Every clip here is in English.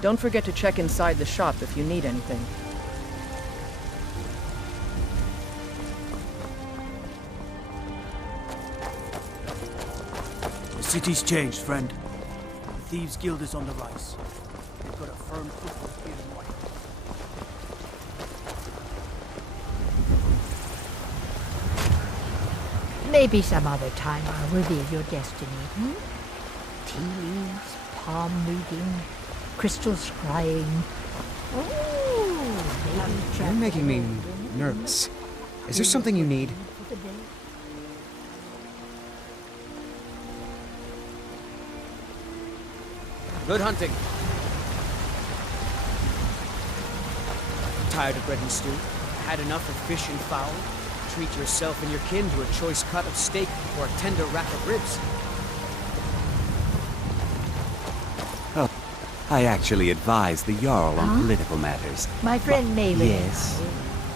Don't forget to check inside the shop if you need anything. The city's changed, friend. The Thieves' Guild is on the rise. They've got a firm foothold here in White. Maybe some other time I'll reveal your destiny, Tea leaves, palm reading, crystal scrying. You're making me nervous. Is there something you need? Good hunting. Tired of bread and stew? Had enough of fish and fowl? Treat yourself and your kin to a choice cut of steak or a tender rack of ribs. Oh, I actually advise the Jarl on political matters. My friend Maven. Yes.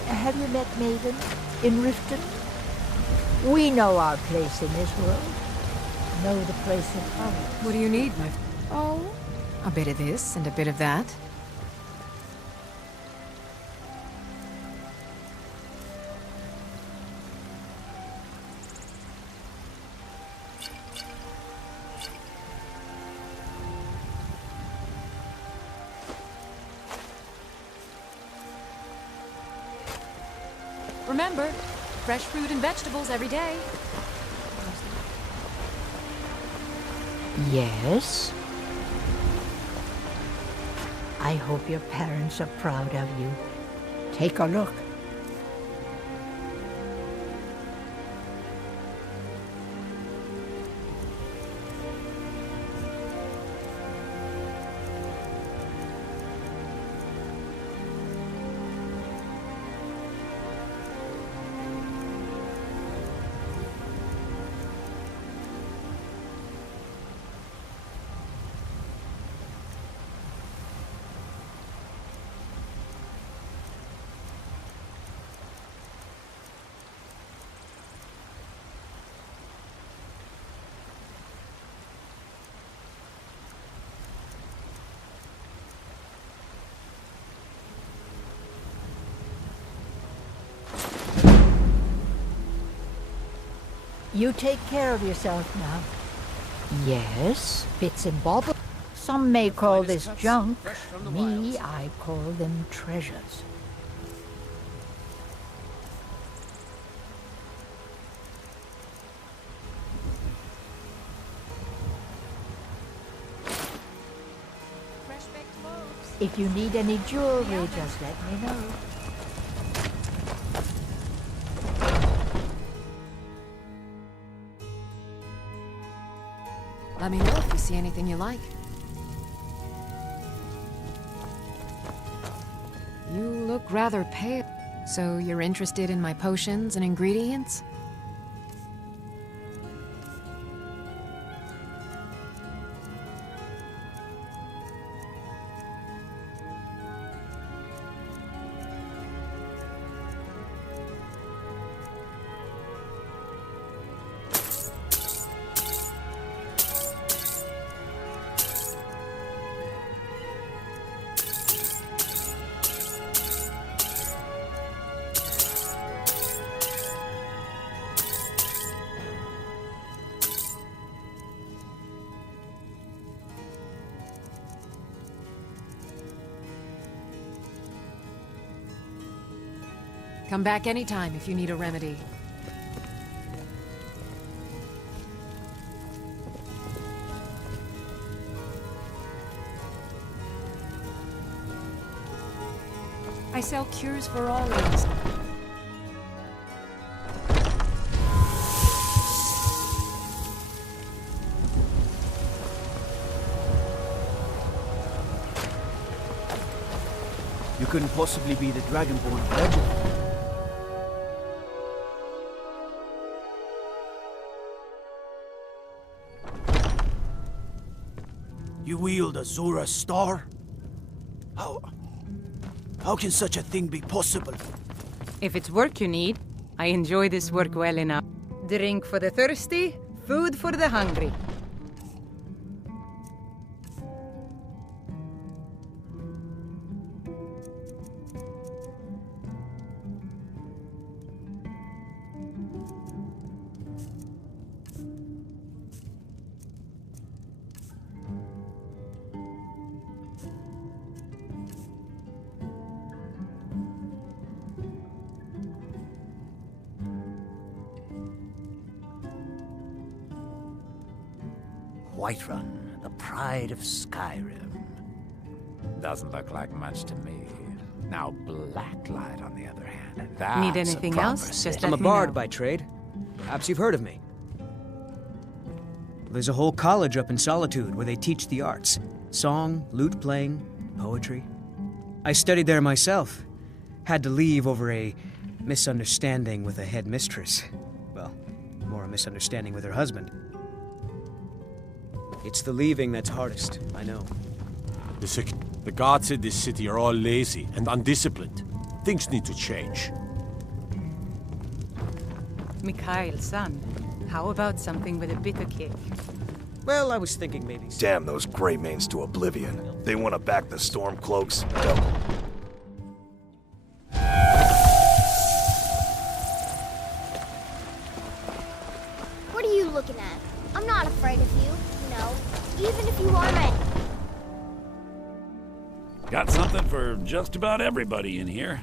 Have you met Maven in Riften? We know our place in this world. Know the place of others. What do you need, my... Oh, a bit of this and a bit of that. Remember, fresh fruit and vegetables every day. Yes? I hope your parents are proud of you. Take a look. You take care of yourself now. Yes, bits and bobs. Some may call this junk. Me, I call them treasures. If you need any jewelry, just let me know. Let me know if you see anything you like. You look rather pale. So you're interested in my potions and ingredients? Come back anytime if you need a remedy. I sell cures for all ages. You couldn't possibly be the Dragonborn of legend. You wield a Zora star? How can such a thing be possible? If it's work you need, I enjoy this work well enough. Drink for the thirsty, food for the hungry. Whiterun, the pride of Skyrim. Doesn't look like much to me. Now Blacklight, on the other hand, that's Need anything else? Just I'm let a me bard know. by trade. Perhaps you've heard of me. There's a whole college up in Solitude where they teach the arts. Song, lute playing, poetry. I studied there myself. Had to leave over a misunderstanding with a headmistress. Well, more a misunderstanding with her husband. It's the leaving that's hardest, I know. The guards in this city are all lazy and undisciplined. Things need to change. Mikhail's son. How about something with a bitter kick? Well, I was thinking maybe... Damn those Greymanes to oblivion. They want to back the Stormcloaks. What are you looking at? I'm not afraid of you, even if you are mad. Got something for just about everybody in here.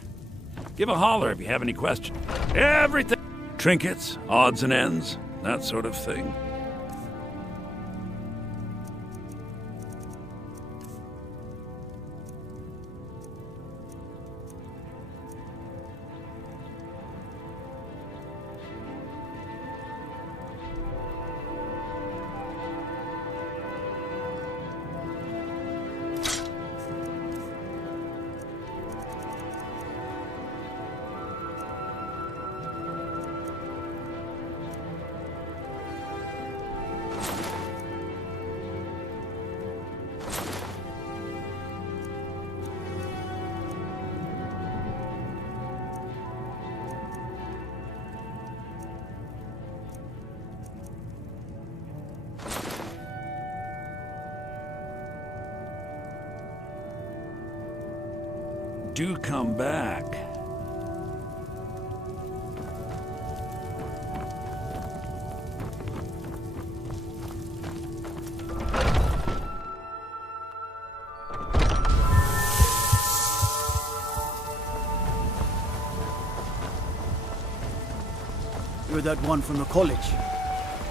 Give a holler if you have any questions. Everything. Trinkets, odds and ends, that sort of thing. Do come back. You're that one from the college.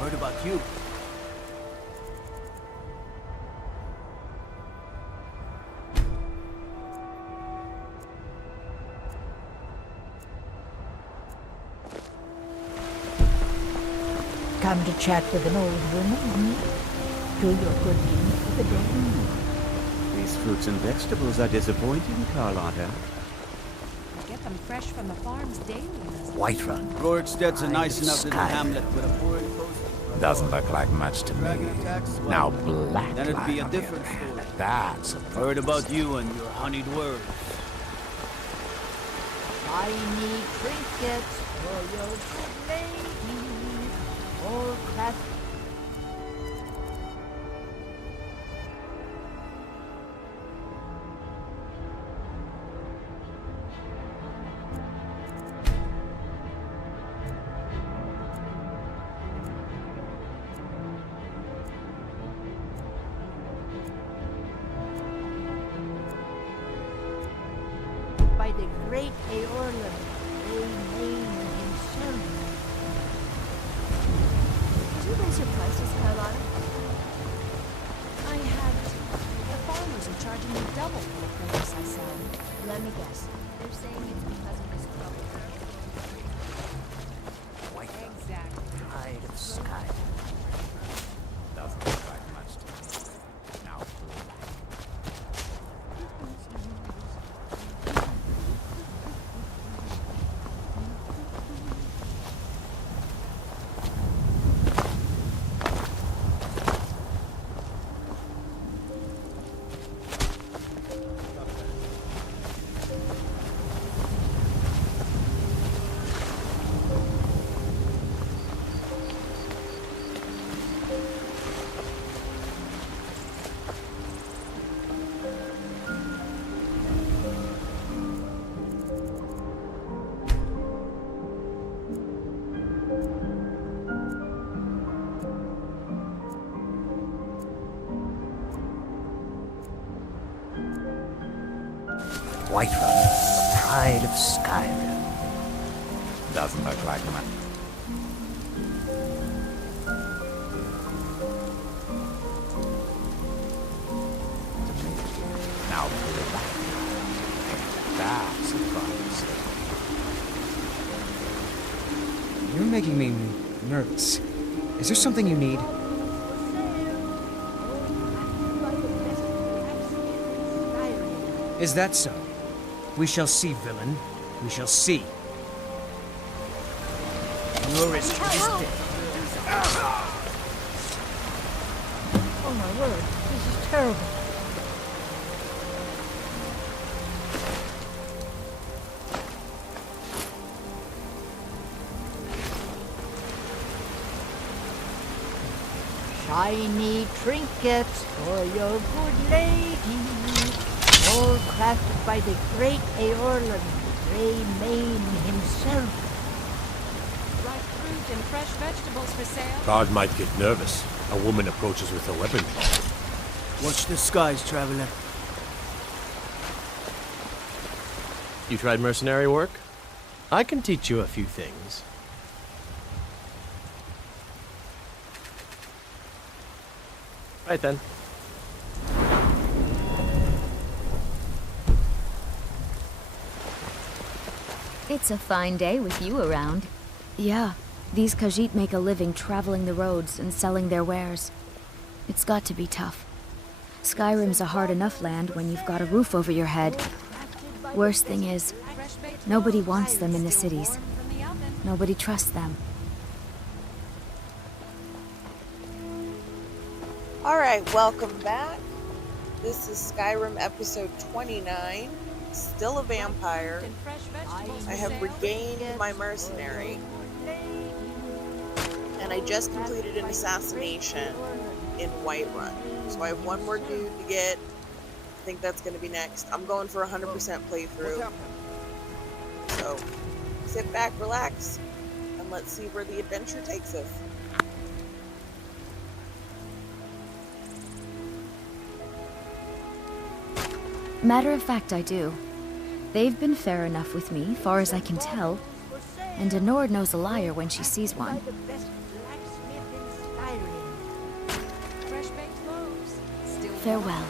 Heard about you. Come to chat with an old woman, Do your good deed for the day. These fruits and vegetables are disappointing, Carlotta. Get them fresh from the farms daily. Whiterun. Rorikstead's a nice enough little hamlet with a poor post. Doesn't look like much to me. Now Blacklight. Then it'd be a different story. That's a... Heard about you and your honeyed words. I need trinkets for your good lady, or craft. By the great Aorlan, Amen himself. Did you raise your prices, Carlotta? I had the farmers are charging me double for the produce I sell. Let me guess. They're saying it's because of this trouble. Exactly. Pride of Skyrim. Doesn't look like much to me. Now Whiterun, the pride of Skyrim. Doesn't look like much. Now, that's a prize. You're making me nervous. Is there something you need? Is that so? We shall see, villain. We shall see. You're as dead. Oh my word, this is terrible. Shiny trinkets for your good lady, all crafted by the great Eorlund, Grey Mane himself. Ripe fruit and fresh vegetables for sale. Guard might get nervous. A woman approaches with a weapon. Watch the skies, traveler. You tried mercenary work? I can teach you a few things. Right then. It's a fine day with you around. Yeah, these Khajiit make a living traveling the roads and selling their wares. It's got to be tough. Skyrim's a hard enough land when you've got a roof over your head. Worst thing is, nobody wants them in the cities. Nobody trusts them. Alright, welcome back. This is Skyrim episode 29. Still a vampire. I have regained my mercenary. And I just completed an assassination in Whiterun. So I have one more dude to get. I think that's going to be next. I'm going for 100% playthrough. So sit back, relax, and let's see where the adventure takes us. Matter of fact, I do. They've been fair enough with me, far as I can tell. And a Nord knows a liar when she sees one. Farewell.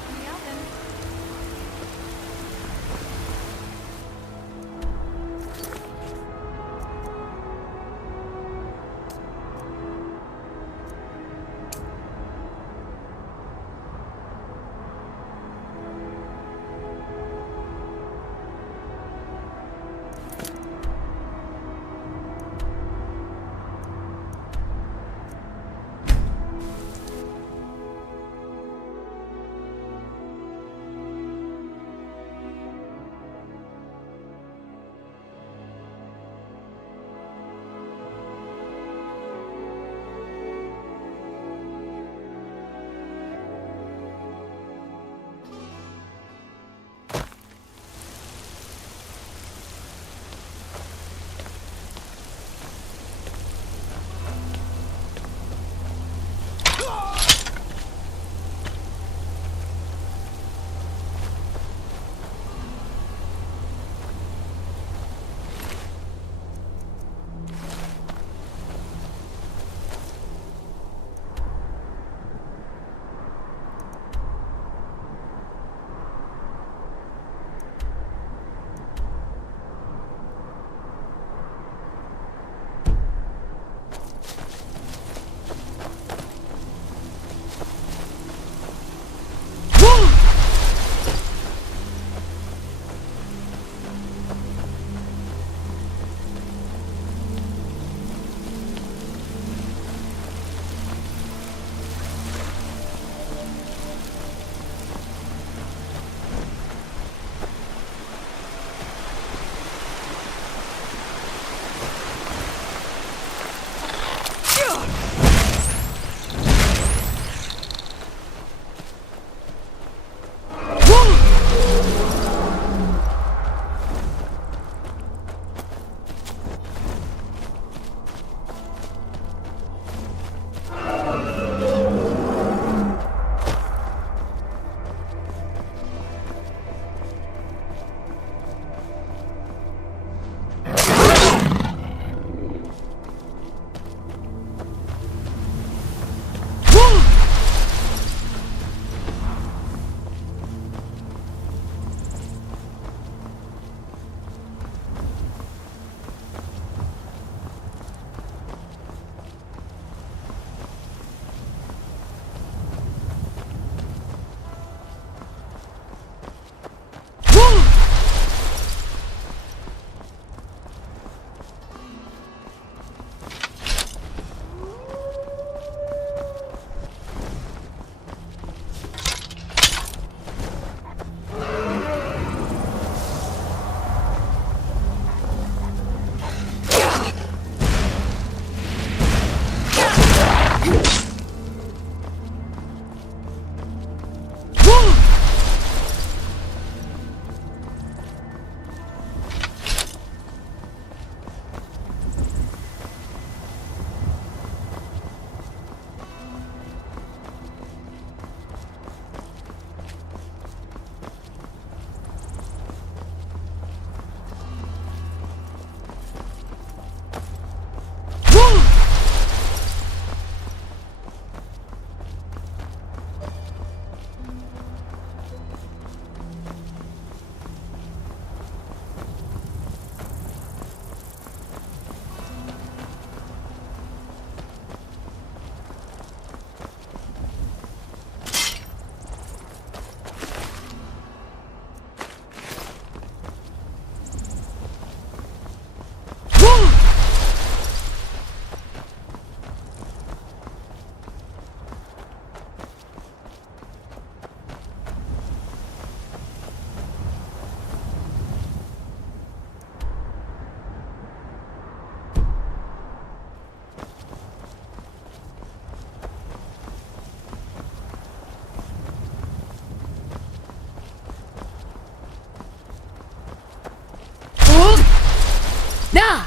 Nah!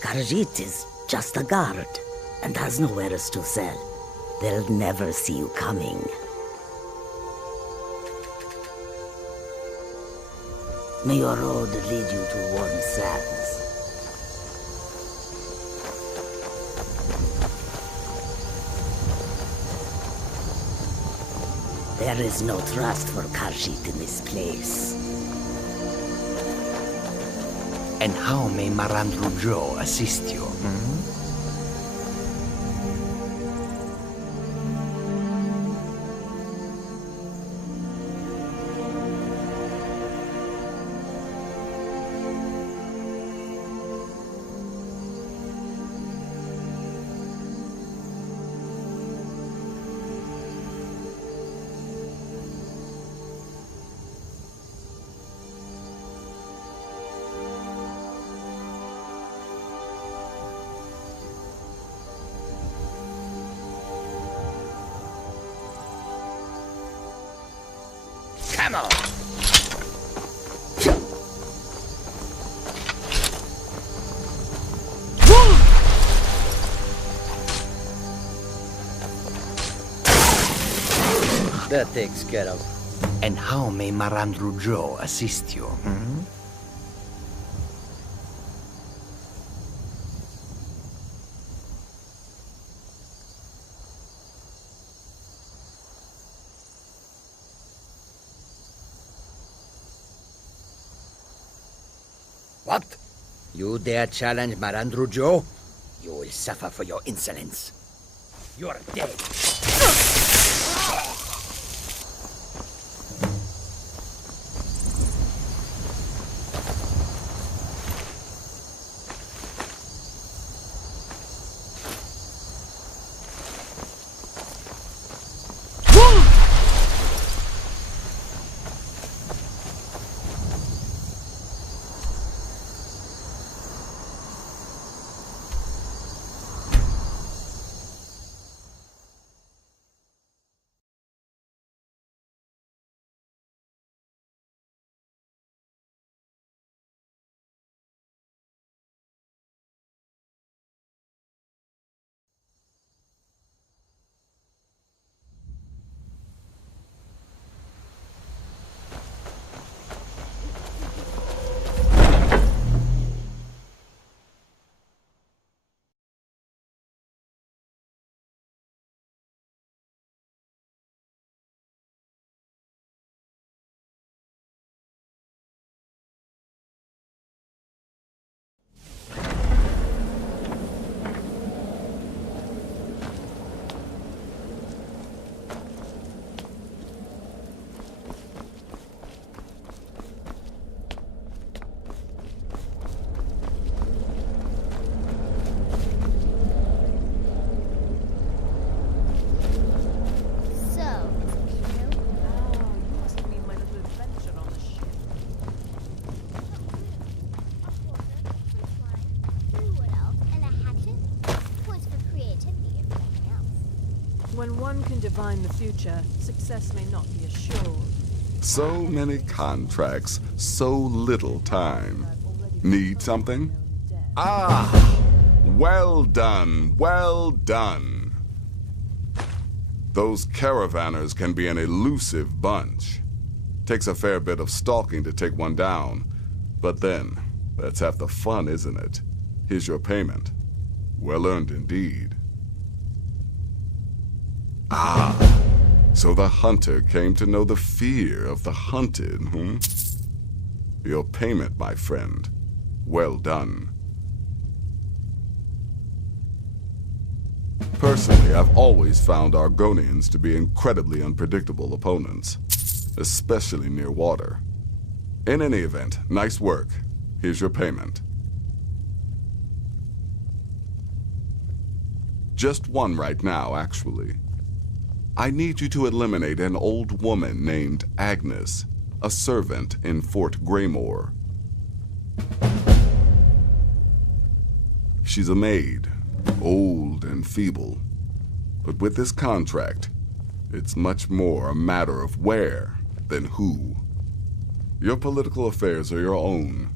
Khajiit is just a guard, and has no wares to sell. They'll never see you coming. May your road lead you to warm sands. There is no trust for Khajiit in this place. And how may Marandru Joe assist you? Come on! That takes care of. And how may Marandru Joe assist you? What? You dare challenge Marandru Joe? You will suffer for your insolence. You are dead. When one can divine the future, success may not be assured. So many contracts, so little time. Need something? Ah! Well done, well done. Those caravanners can be an elusive bunch. Takes a fair bit of stalking to take one down. But then, that's half the fun, isn't it? Here's your payment. Well earned indeed. Ah, so the hunter came to know the fear of the hunted, Your payment, my friend. Well done. Personally, I've always found Argonians to be incredibly unpredictable opponents. especially near water. In any event, nice work. Here's your payment. Just one right now, actually. I need you to eliminate an old woman named Agnes, a servant in Fort Greymore. She's a maid, old and feeble. But with this contract, it's much more a matter of where than who. Your political affairs are your own,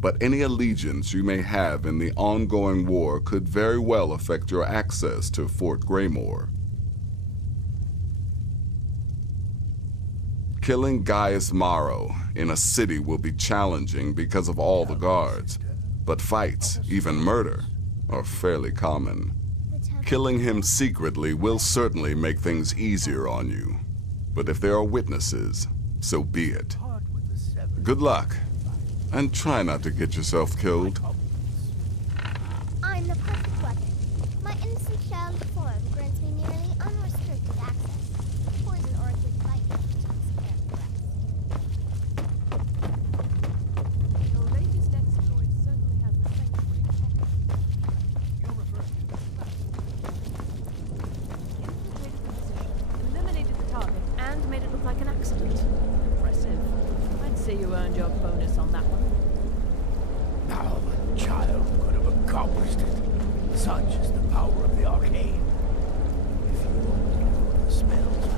but any allegiance you may have in the ongoing war could very well affect your access to Fort Greymore. Killing Gaius Maro in a city will be challenging because of all the guards, but fights, even murder, are fairly common. Killing him secretly will certainly make things easier on you, but if there are witnesses, so be it. Good luck, and try not to get yourself killed. I'm the perfect weapon. My innocent child's form grants me nearly unrestricted access. Poison orchid fight takes care of the rest. Your latest exploit certainly has the sanctuary pocket. You're referring to infiltrated the position, eliminated the target, and made it look like an accident. Impressive. I'd say you earned your bonus on that one. Now the child could have accomplished it. Such is the power of the arcane. If you only knew what the spell's like.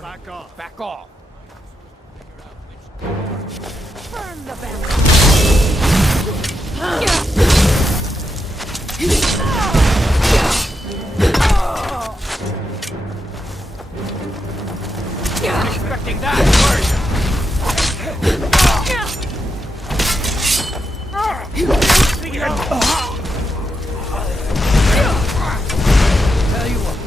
Back off. Back off. Burn the bell. Expecting that, were you? Tell you what.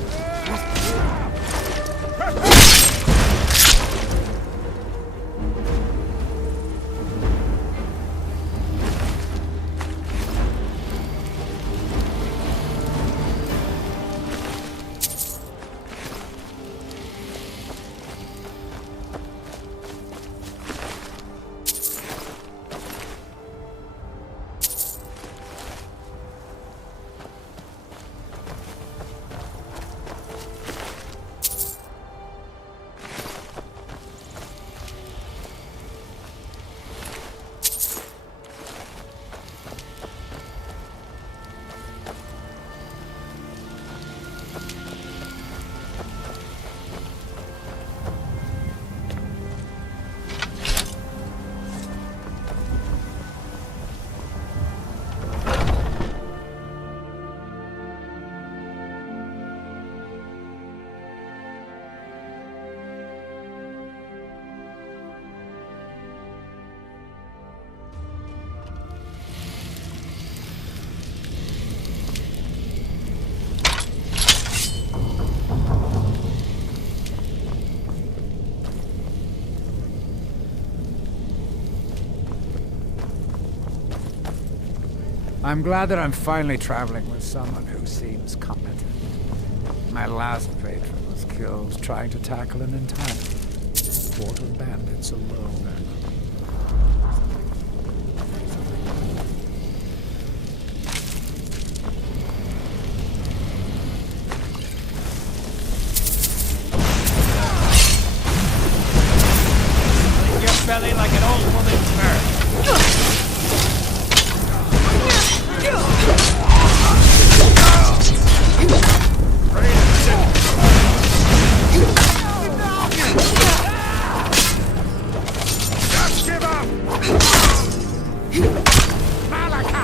I'm glad that I'm finally traveling with someone who seems competent. My last patron was killed trying to tackle an entirely fort of bandits alone. Your belly like an old woman's bird. Just give up! Malaka!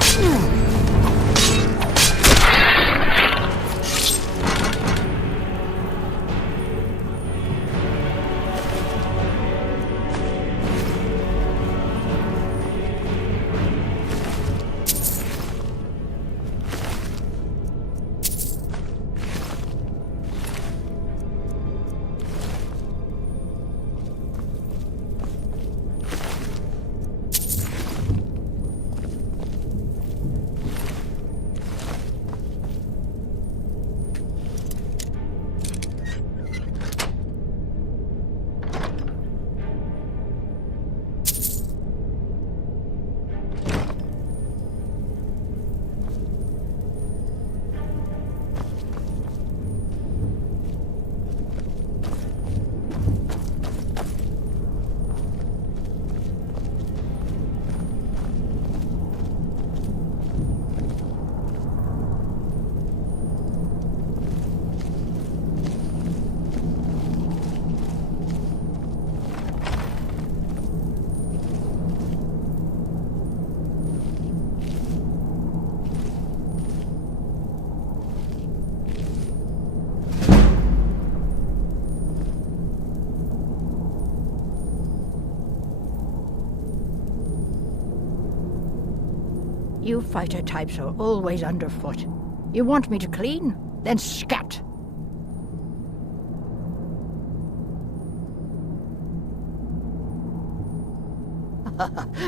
You fighter types are always underfoot. You want me to clean? Then scat!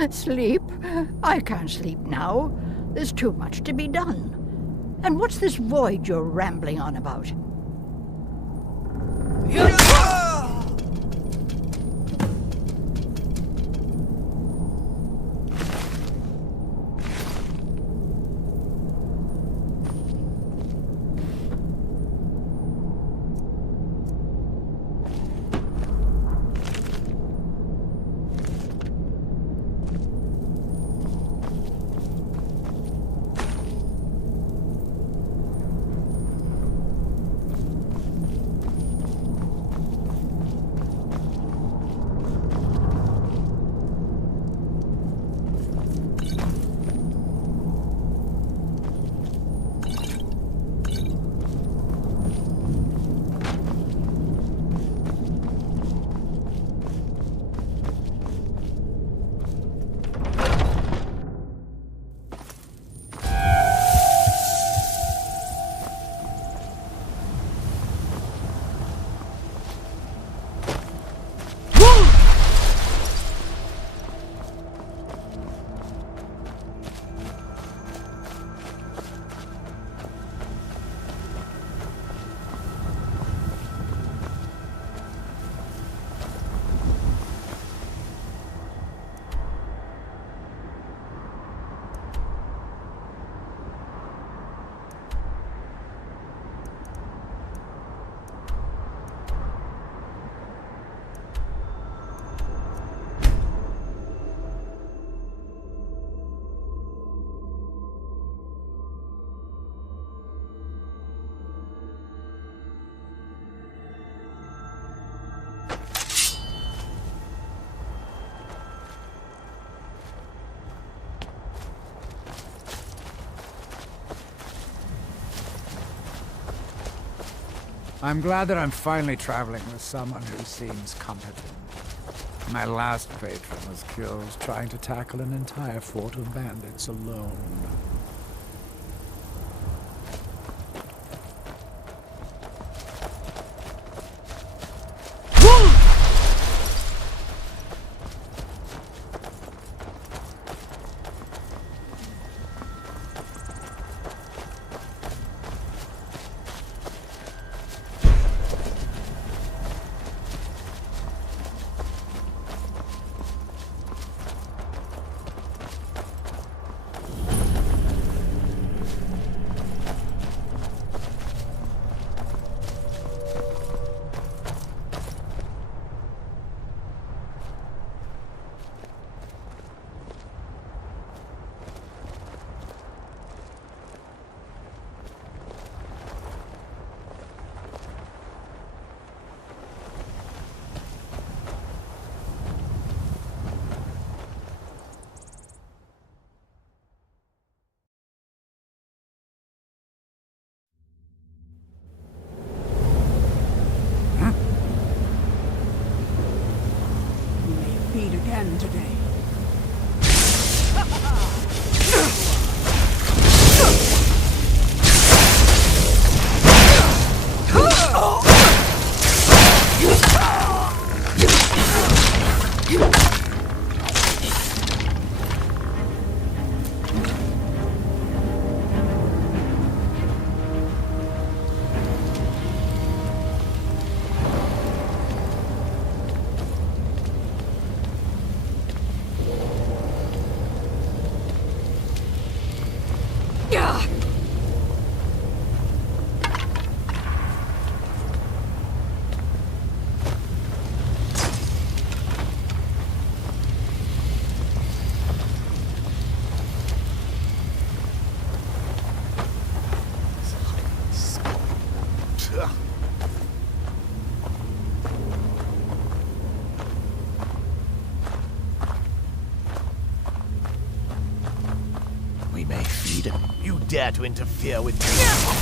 Sleep? I can't sleep now. There's too much to be done. And what's this void you're rambling on about? I'm glad that I'm finally traveling with someone who seems competent. My last patron was killed trying to tackle an entire fort of bandits alone. dare to interfere with me.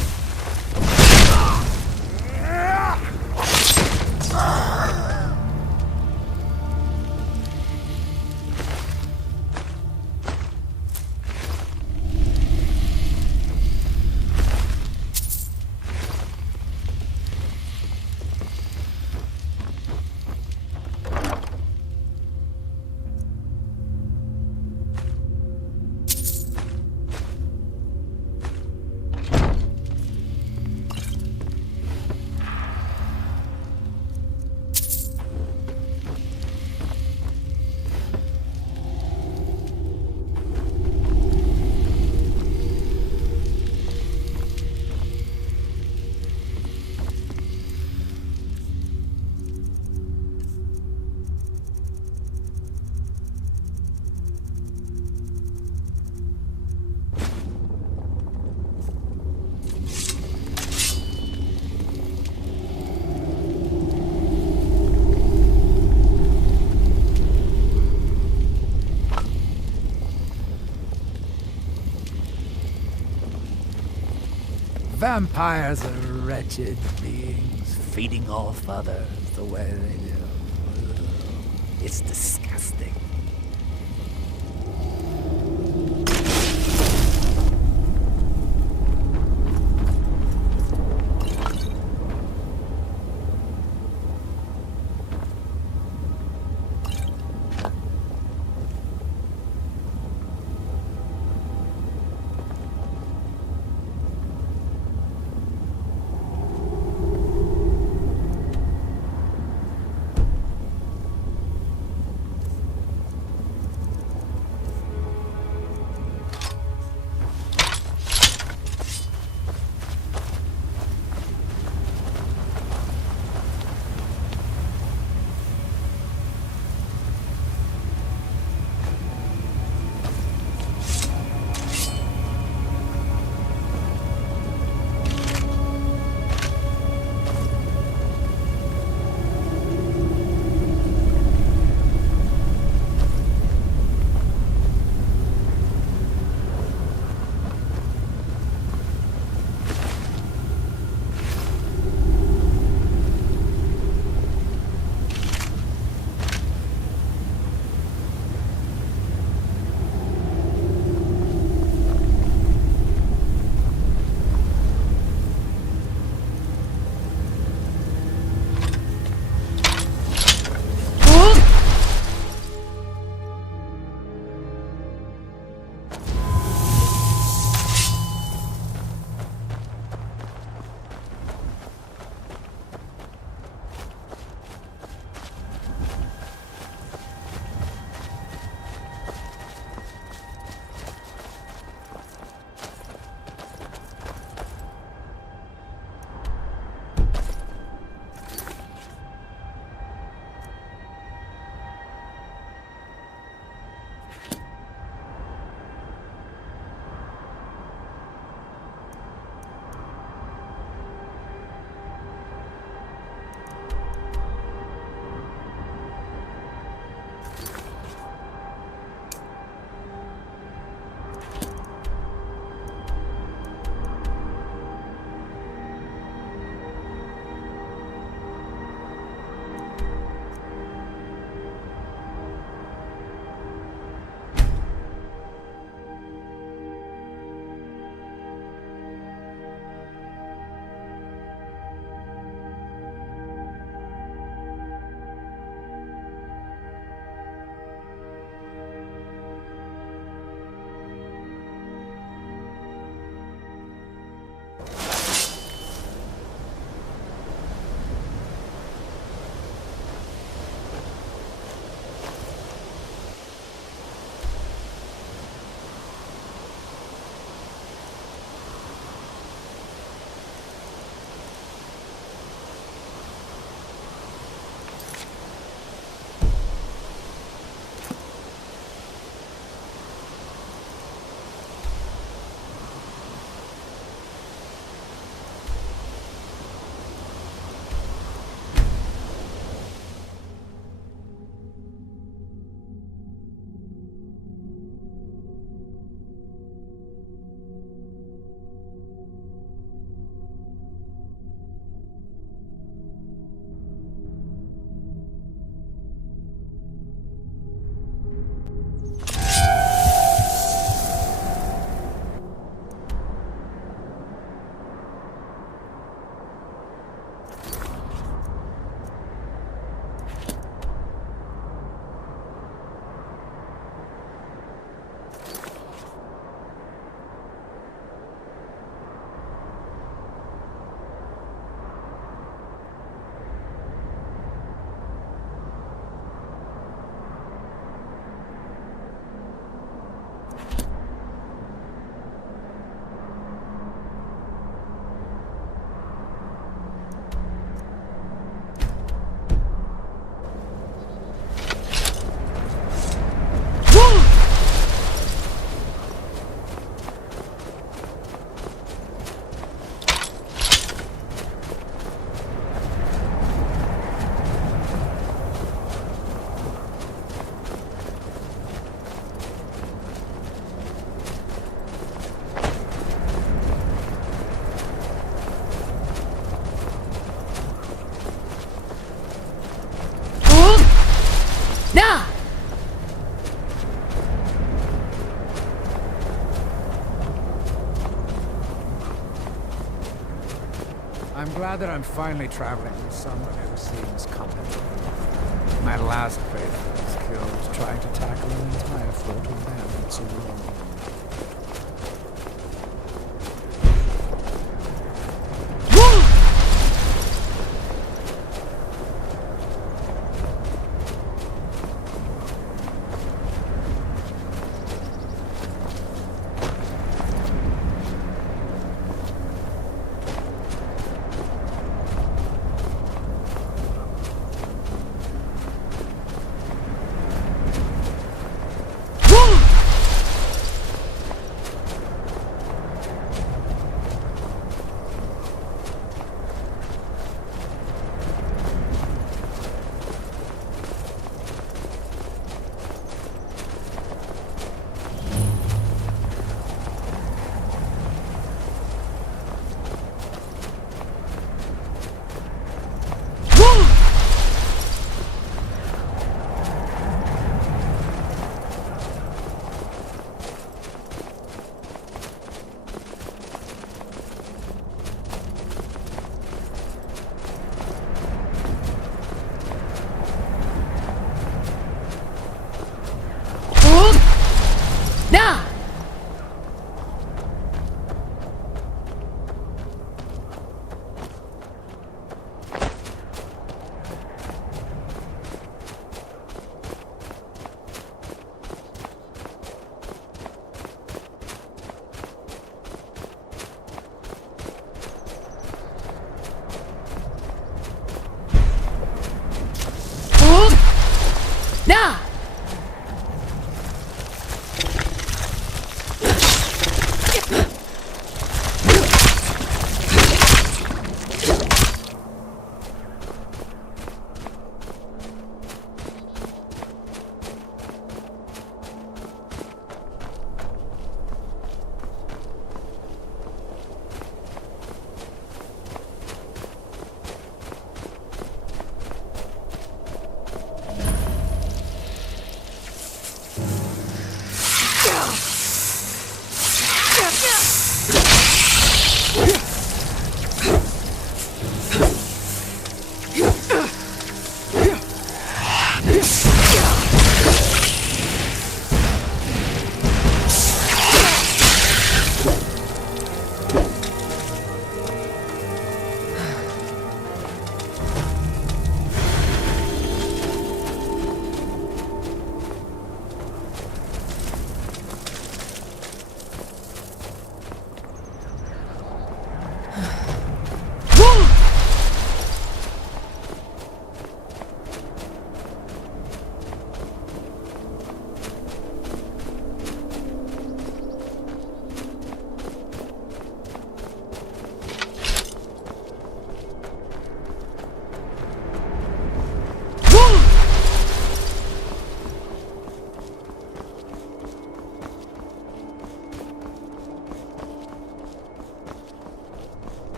Vampires are wretched beings, feeding off others the way they do. It's disgusting. I'm glad that I'm finally traveling with someone who seems competent. My last patron was killed trying to tackle an entire fort of bandits alone.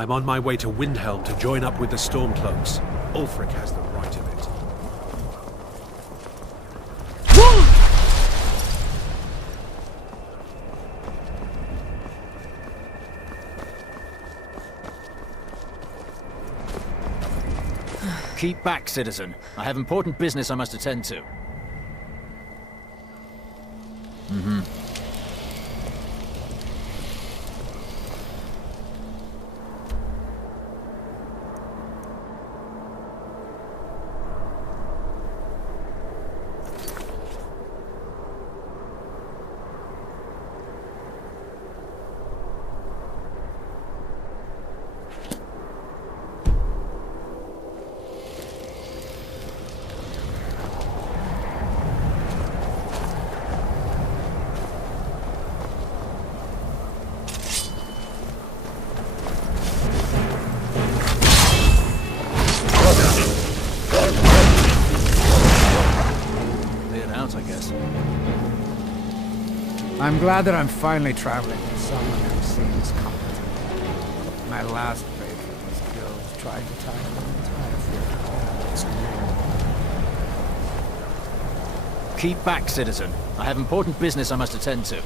I'm on my way to Windhelm to join up with the Stormcloaks. Ulfric has the right of it. Keep back, citizen. I have important business I must attend to. Mm-hmm. I'm glad that I'm finally traveling with someone who seems competent. My last patron was killed trying to tackle an entire fort of bandits alone. Keep back, citizen. I have important business I must attend to.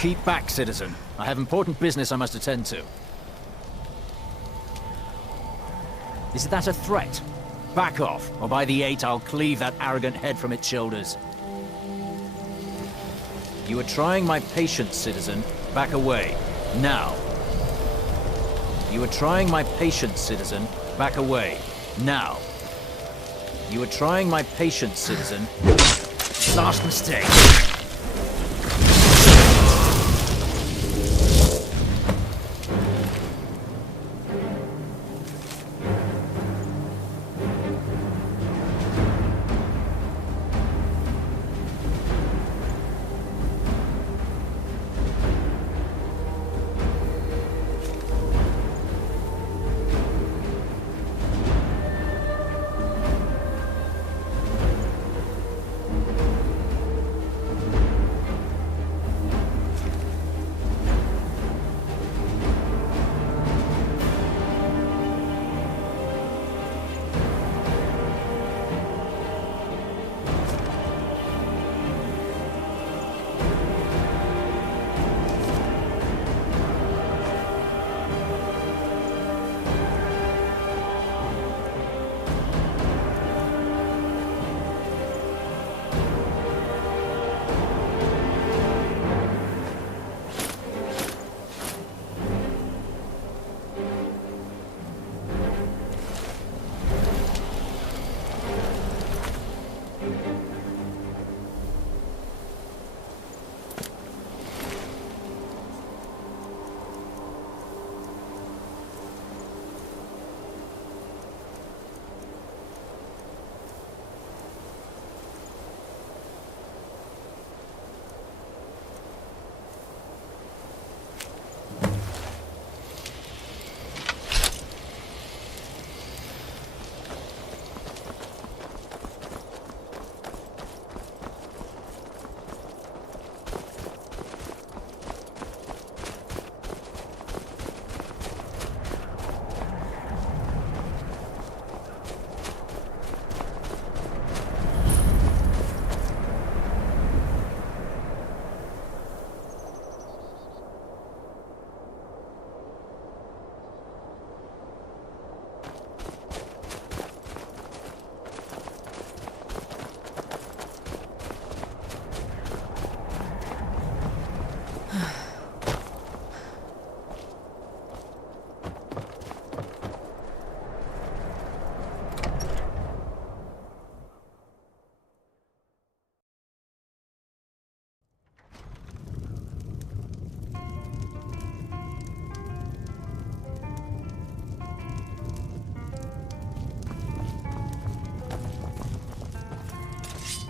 Keep back, citizen. I have important business I must attend to. Is that a threat? Back off, or by the 8 I'll cleave that arrogant head from its shoulders. You are trying my patience, citizen. Back away. Now. You are trying my patience, citizen. Back away. Now. You are trying my patience, citizen. Last mistake.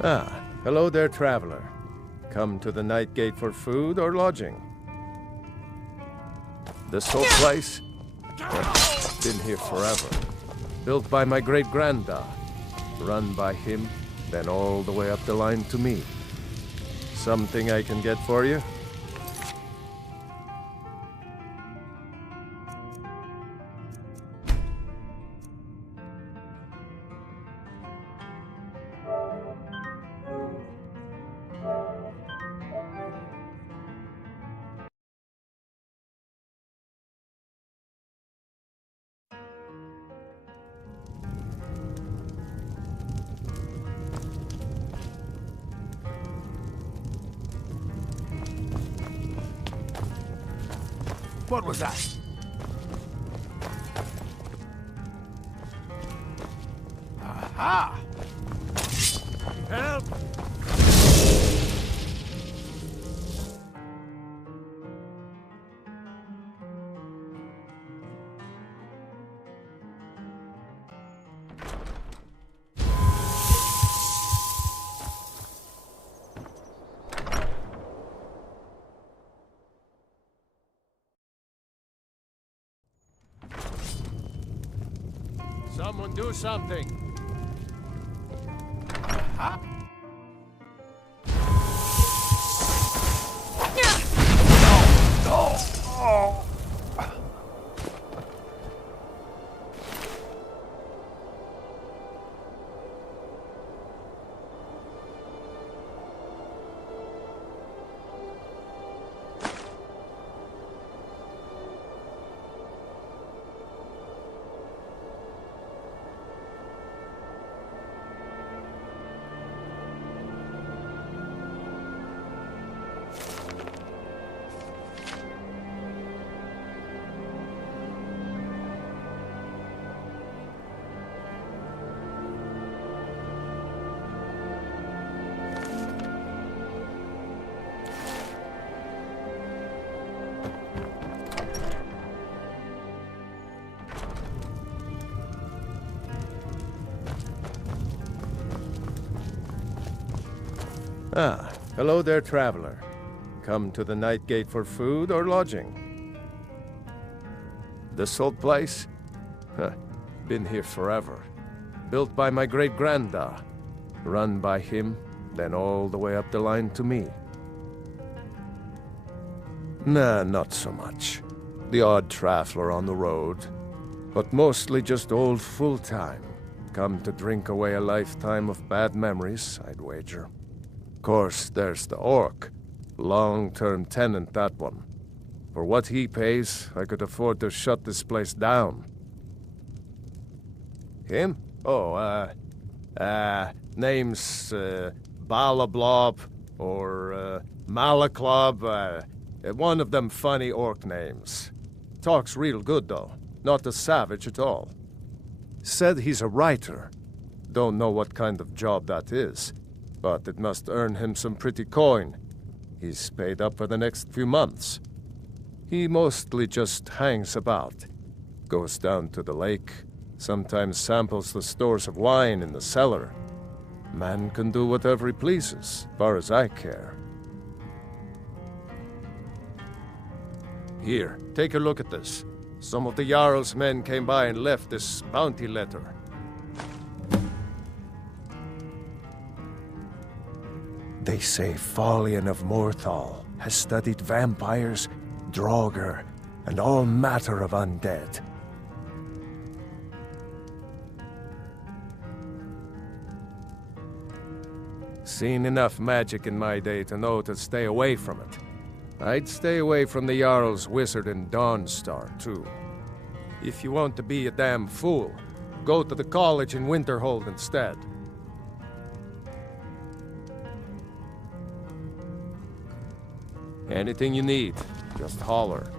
Ah, hello there, traveler. Come to the Night Gate for food or lodging? This whole place? Been here forever. Built by my great-granddad. Run by him, then all the way up the line to me. Something I can get for you? What was that? Aha! Help! Someone do something! Huh? Ah, hello there, traveler. Come to the Night Gate for food or lodging? This old place? Huh, been here forever. Built by my great-granddad. Run by him, then all the way up the line to me. Nah, not so much. The odd traveler on the road. But mostly just old full-time. Come to drink away a lifetime of bad memories, I'd wager. Of course, there's the orc. Long-term tenant, that one. For what he pays, I could afford to shut this place down. Him? Oh, name's, Balablob, or, Malaklob, one of them funny orc names. Talks real good, though. Not a savage at all. Said he's a writer. Don't know what kind of job that is, but it must earn him some pretty coin. He's paid up for the next few months. He mostly just hangs about. Goes down to the lake, sometimes samples the stores of wine in the cellar. Man can do whatever he pleases, far as I care. Here, take a look at this. Some of the Jarl's men came by and left this bounty letter. They say Falion of Morthal has studied vampires, Draugr, and all matter of undead. Seen enough magic in my day to know to stay away from it. I'd stay away from the Jarl's wizard and Dawnstar, too. If you want to be a damn fool, go to the college in Winterhold instead. Anything you need, just holler.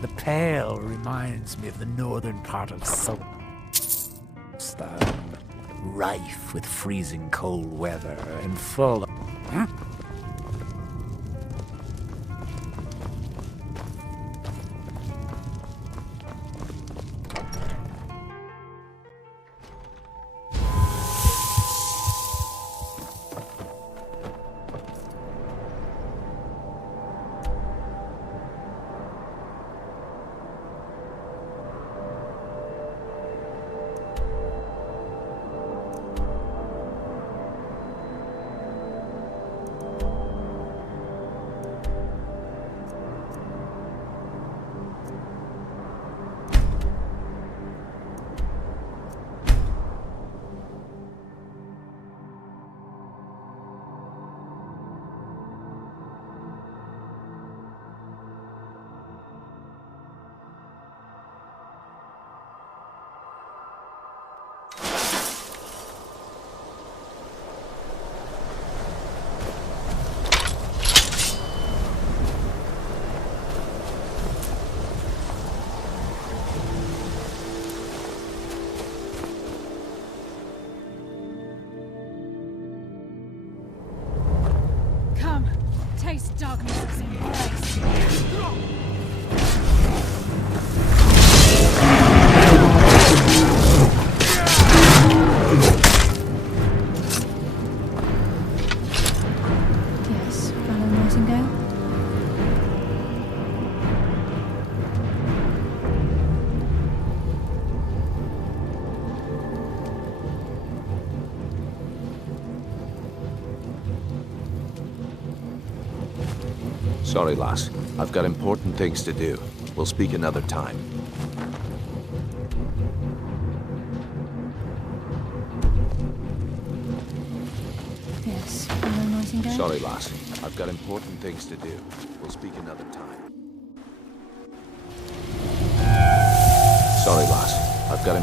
The Pale reminds me of the northern part of Sultan, rife with freezing cold weather and full of... Huh? Face darkness' embrace. Yes, Fellow Nightingale? Sorry, lass. I've got important things to do. We'll speak another time. Yes, Fellow Nightingale? Sorry, lass. I've got important things to do. We'll speak another time. Sorry, lass. I've got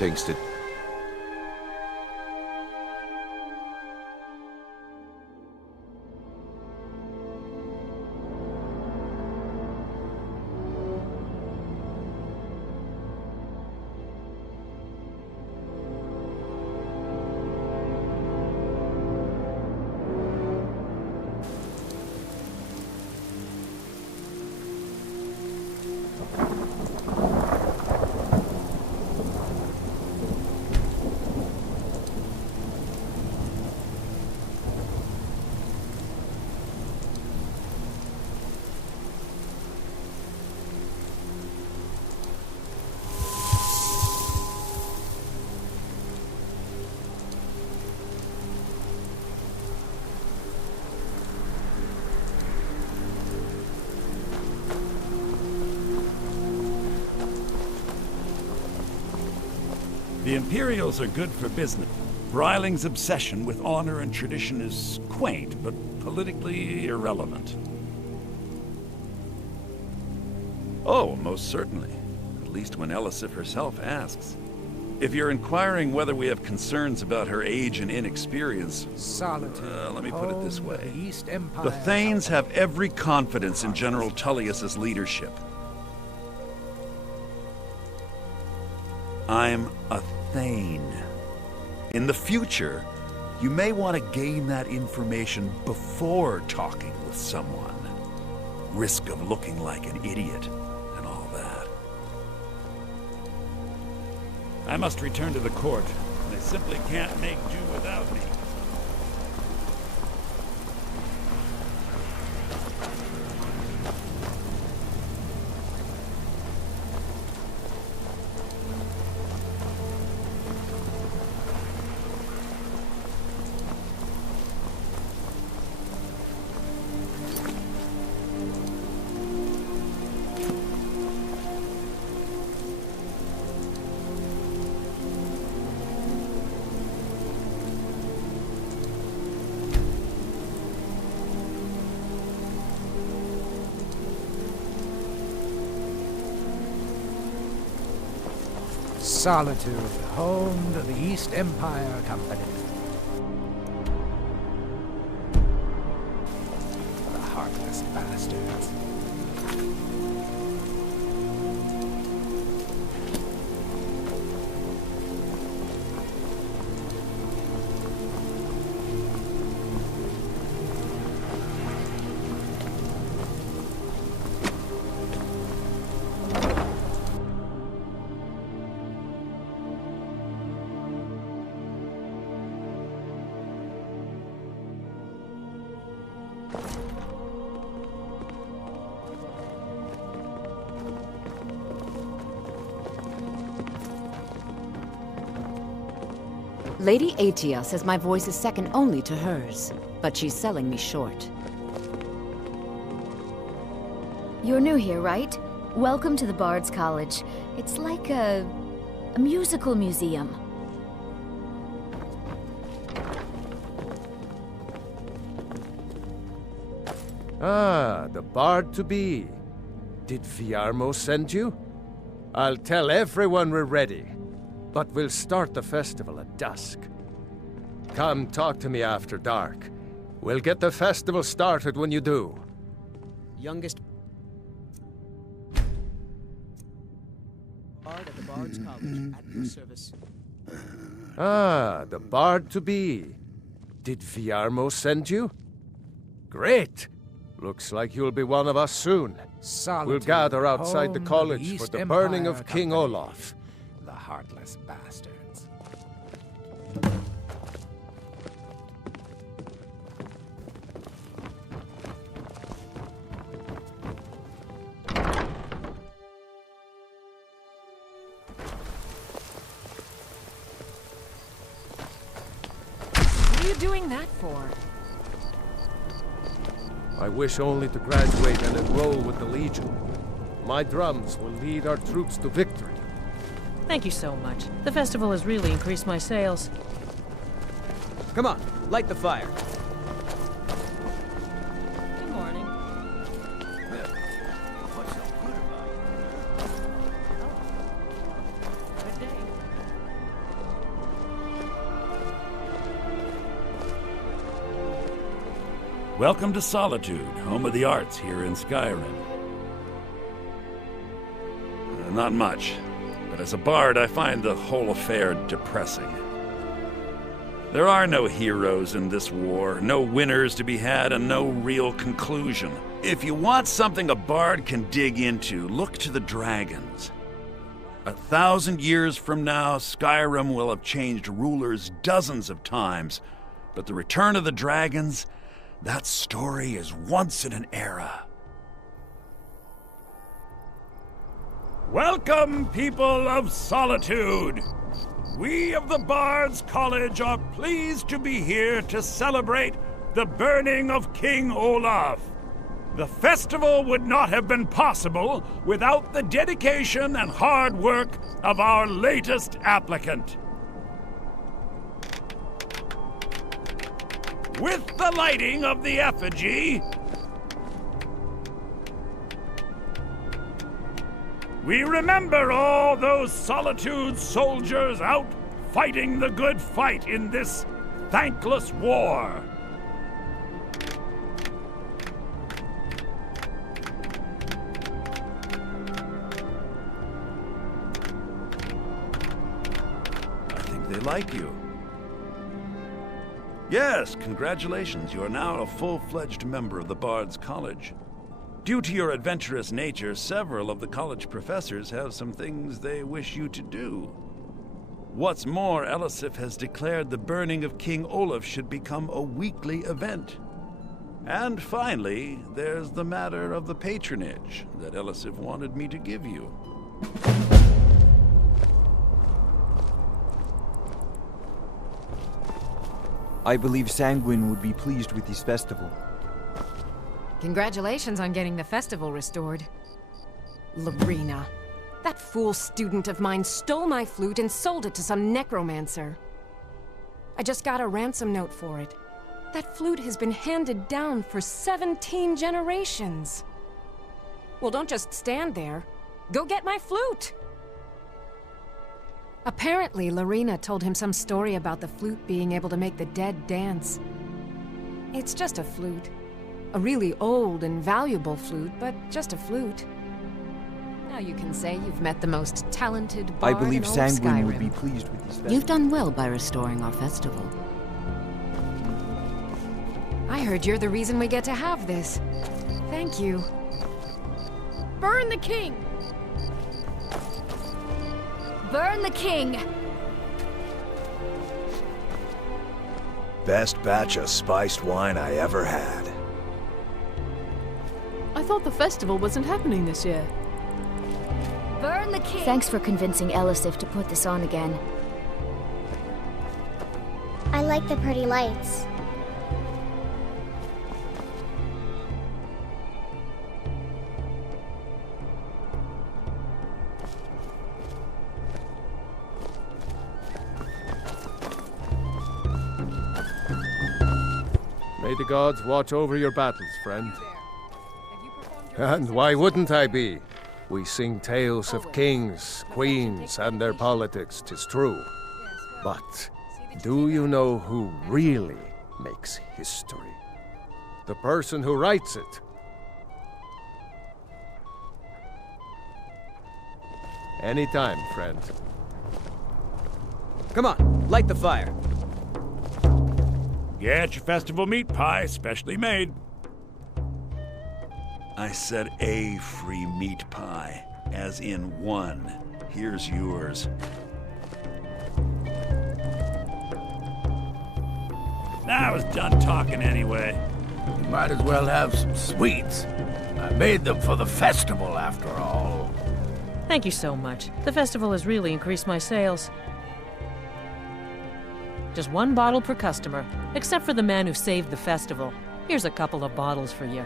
things to... The Imperials are good for business. Bryling's obsession with honor and tradition is quaint, but politically irrelevant. Oh, most certainly. At least when Elisif herself asks. If you're inquiring whether we have concerns about her age and inexperience, let me put it this way. The Thanes have every confidence in General Tullius's leadership. I'm a Thane. In the future, you may want to gain that information before talking with someone. Risk of looking like an idiot and all that. I must return to the court. They simply can't make do without me. Solitude, home to the East Empire Company. The heartless bastards. Lady Atia says my voice is second only to hers, but she's selling me short. You're new here, right? Welcome to the Bard's College. It's like a musical museum. Ah, the bard-to-be. Did Viarmo send you? I'll tell everyone we're ready, but we'll start the festival at dusk. Come talk to me after dark. We'll get the festival started when you do. Youngest bard at the Bard's College, at your service. Ah, the bard-to-be. Did Viarmo send you? Great! Looks like you'll be one of us soon. We'll gather outside the college for the burning of King Olaf. The heartless bastards. What are you doing that for? I wish only to graduate and enroll with the Legion. My drums will lead our troops to victory. Thank you so much. The festival has really increased my sales. Come on, light the fire. Good morning. What's so good about it? Good day. Welcome to Solitude, home of the arts here in Skyrim. Not much, but as a bard, I find the whole affair depressing. There are no heroes in this war, no winners to be had, and no real conclusion. If you want something a bard can dig into, look to the dragons. 1,000 years from now, Skyrim will have changed rulers dozens of times, but the return of the dragons, that story is once in an era. Welcome, people of Solitude! We of the Bard's College are pleased to be here to celebrate the burning of King Olaf. The festival would not have been possible without the dedication and hard work of our latest applicant. With the lighting of the effigy, we remember all those Solitude soldiers out fighting the good fight in this thankless war. I think they like you. Yes, congratulations. You are now a full-fledged member of the Bard's College. Due to your adventurous nature, several of the college professors have some things they wish you to do. What's more, Elisif has declared the burning of King Olaf should become a weekly event. And finally, there's the matter of the patronage that Elisif wanted me to give you. I believe Sanguine would be pleased with this festival. Congratulations on getting the festival restored. Lorena. That fool student of mine stole my flute and sold it to some necromancer. I just got a ransom note for it. That flute has been handed down for 17 generations. Well, don't just stand there. Go get my flute! Apparently, Lorena told him some story about the flute being able to make the dead dance. It's just a flute. A really old and valuable flute, but just a flute. Now you can say you've met the most talented bard I believe in old Sanguine Skyrim. would be pleased with this festival. You've done well by restoring our festival. I heard you're the reason we get to have this. Thank you. Burn the king! Burn the king! Best batch of spiced wine I ever had. thought the festival wasn't happening this year. Burn the king! Thanks for convincing Elisif to put this on again. I like the pretty lights. May the gods watch over your battles, friend. And why wouldn't I be? We sing tales of kings, queens, and their politics, 'tis true. But do you know who really makes history? The person who writes it. Anytime, friend. Come on, light the fire. Get your festival meat pie, specially made. I said a free meat pie, as in one. Here's yours. I was done talking anyway. You might as well have some sweets. I made them for the festival, after all. Thank you so much. The festival has really increased my sales. Just one bottle per customer, except for the man who saved the festival. Here's a couple of bottles for you.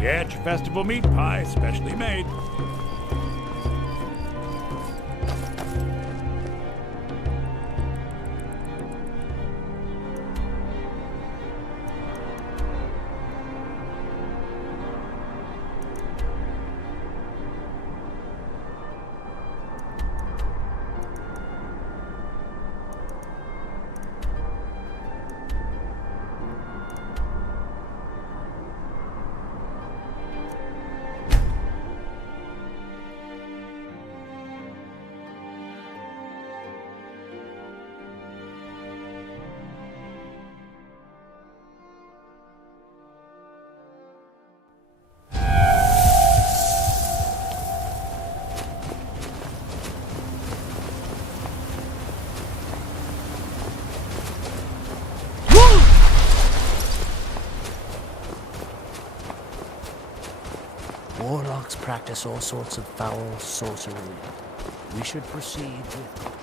Get your festival meat pie, specially made. Warlocks practice all sorts of foul sorcery. We should proceed with caution.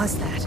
was that?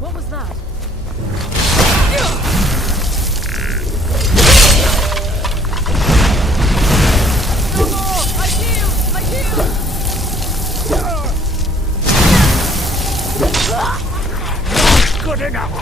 What was that? No more! I heal! I heal! Not good enough!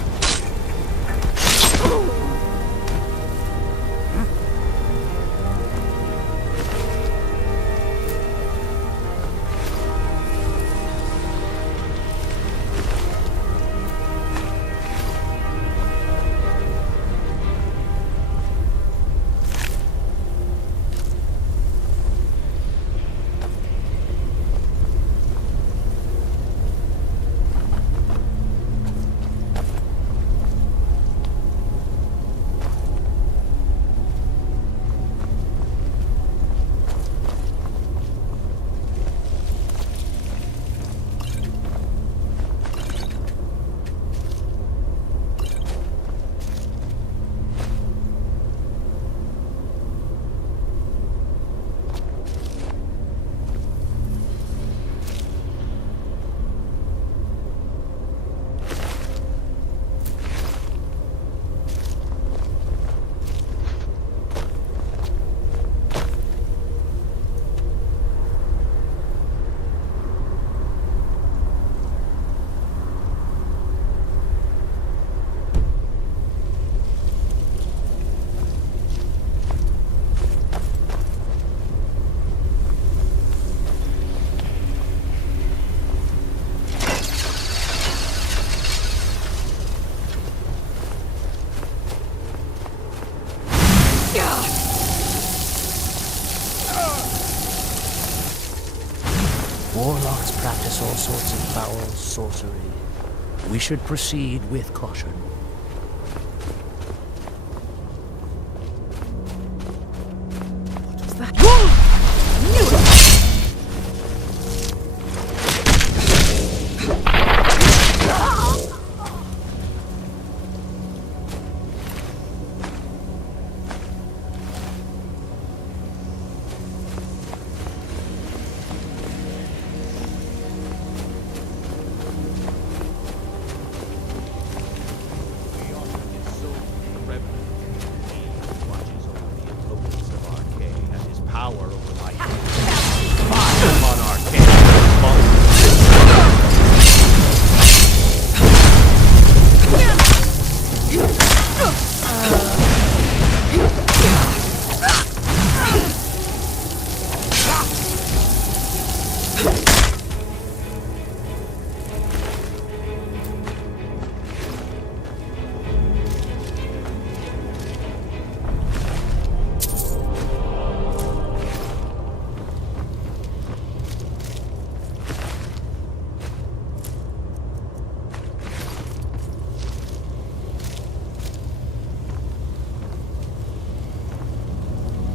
Warlocks practice all sorts of foul sorcery. We should proceed with caution. What was that?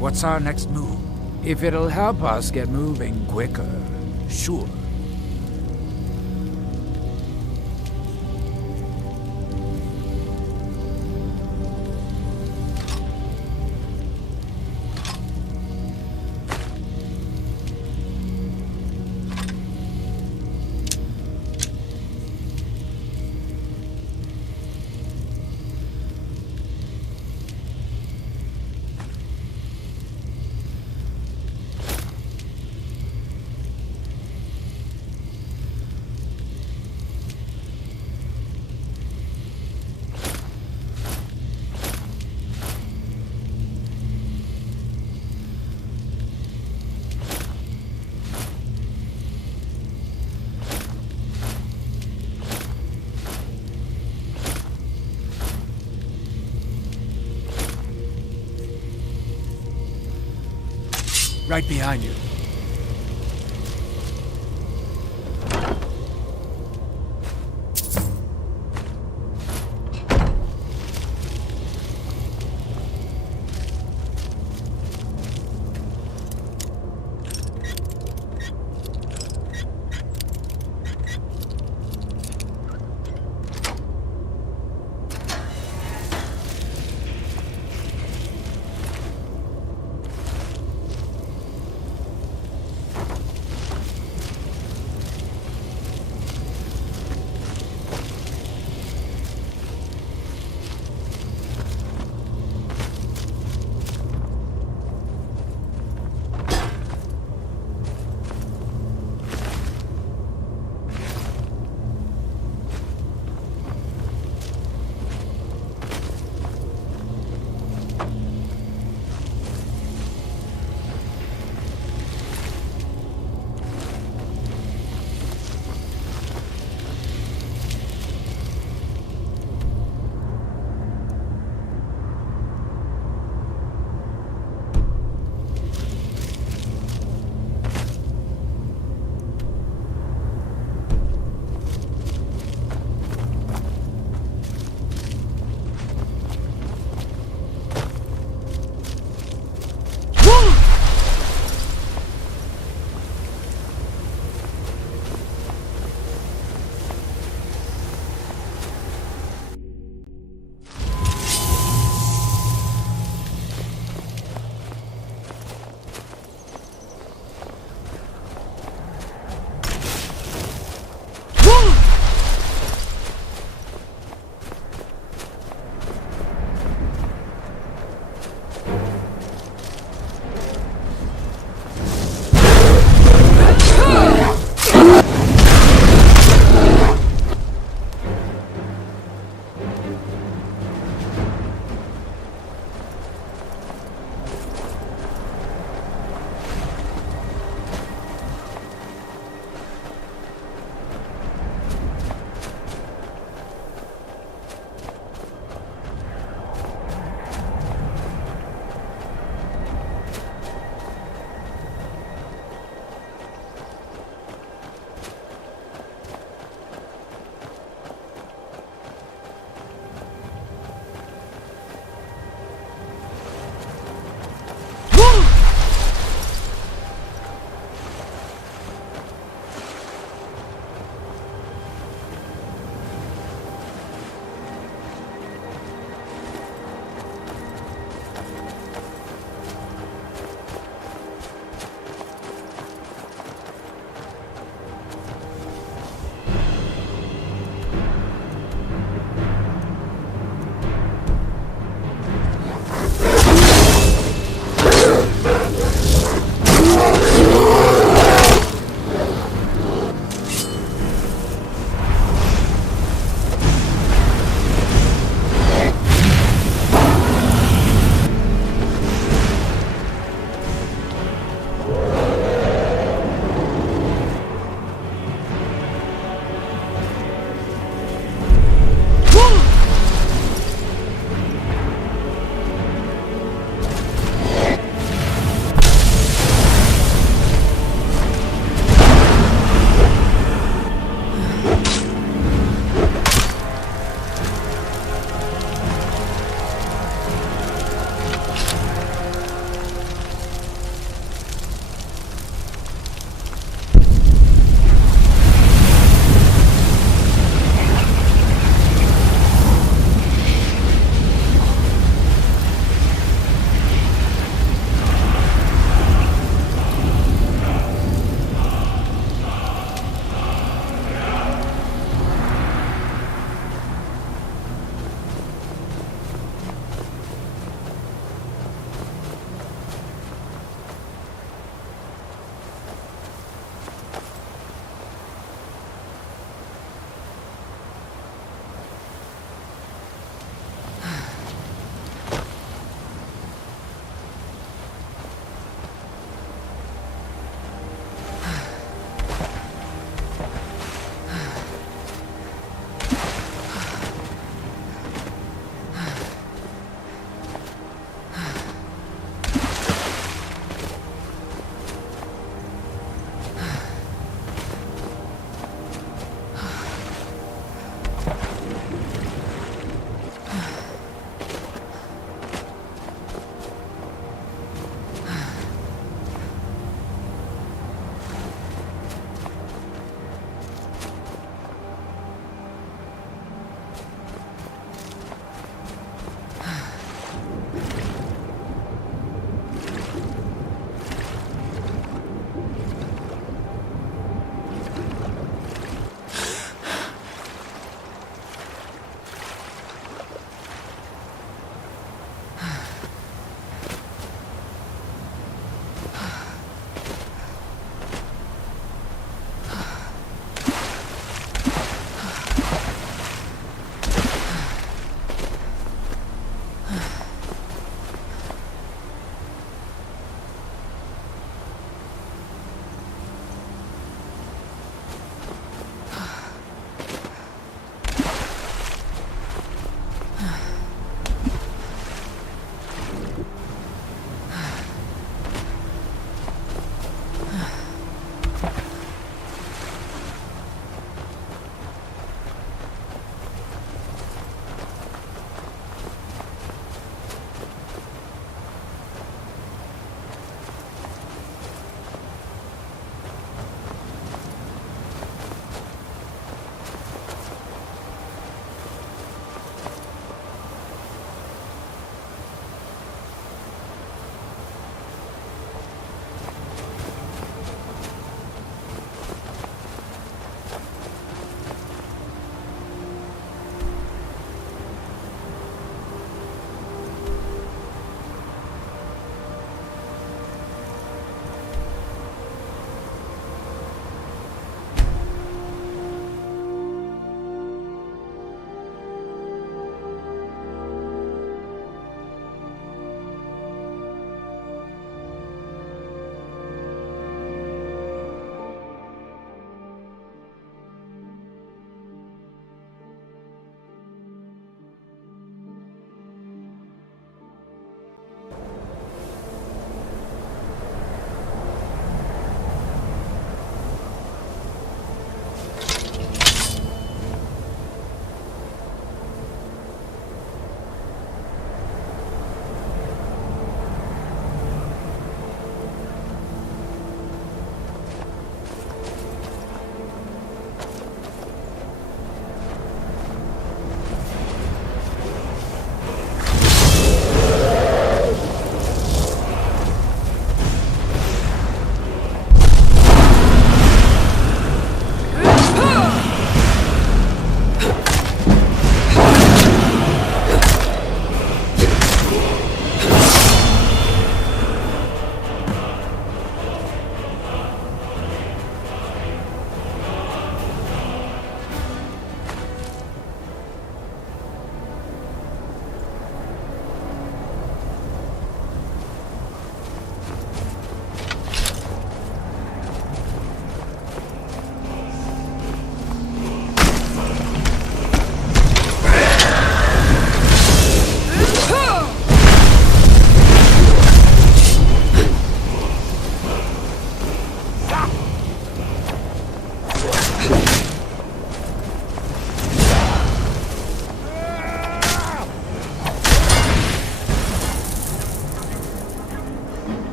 What's our next move? If it'll help us get moving quicker, sure. Right behind you.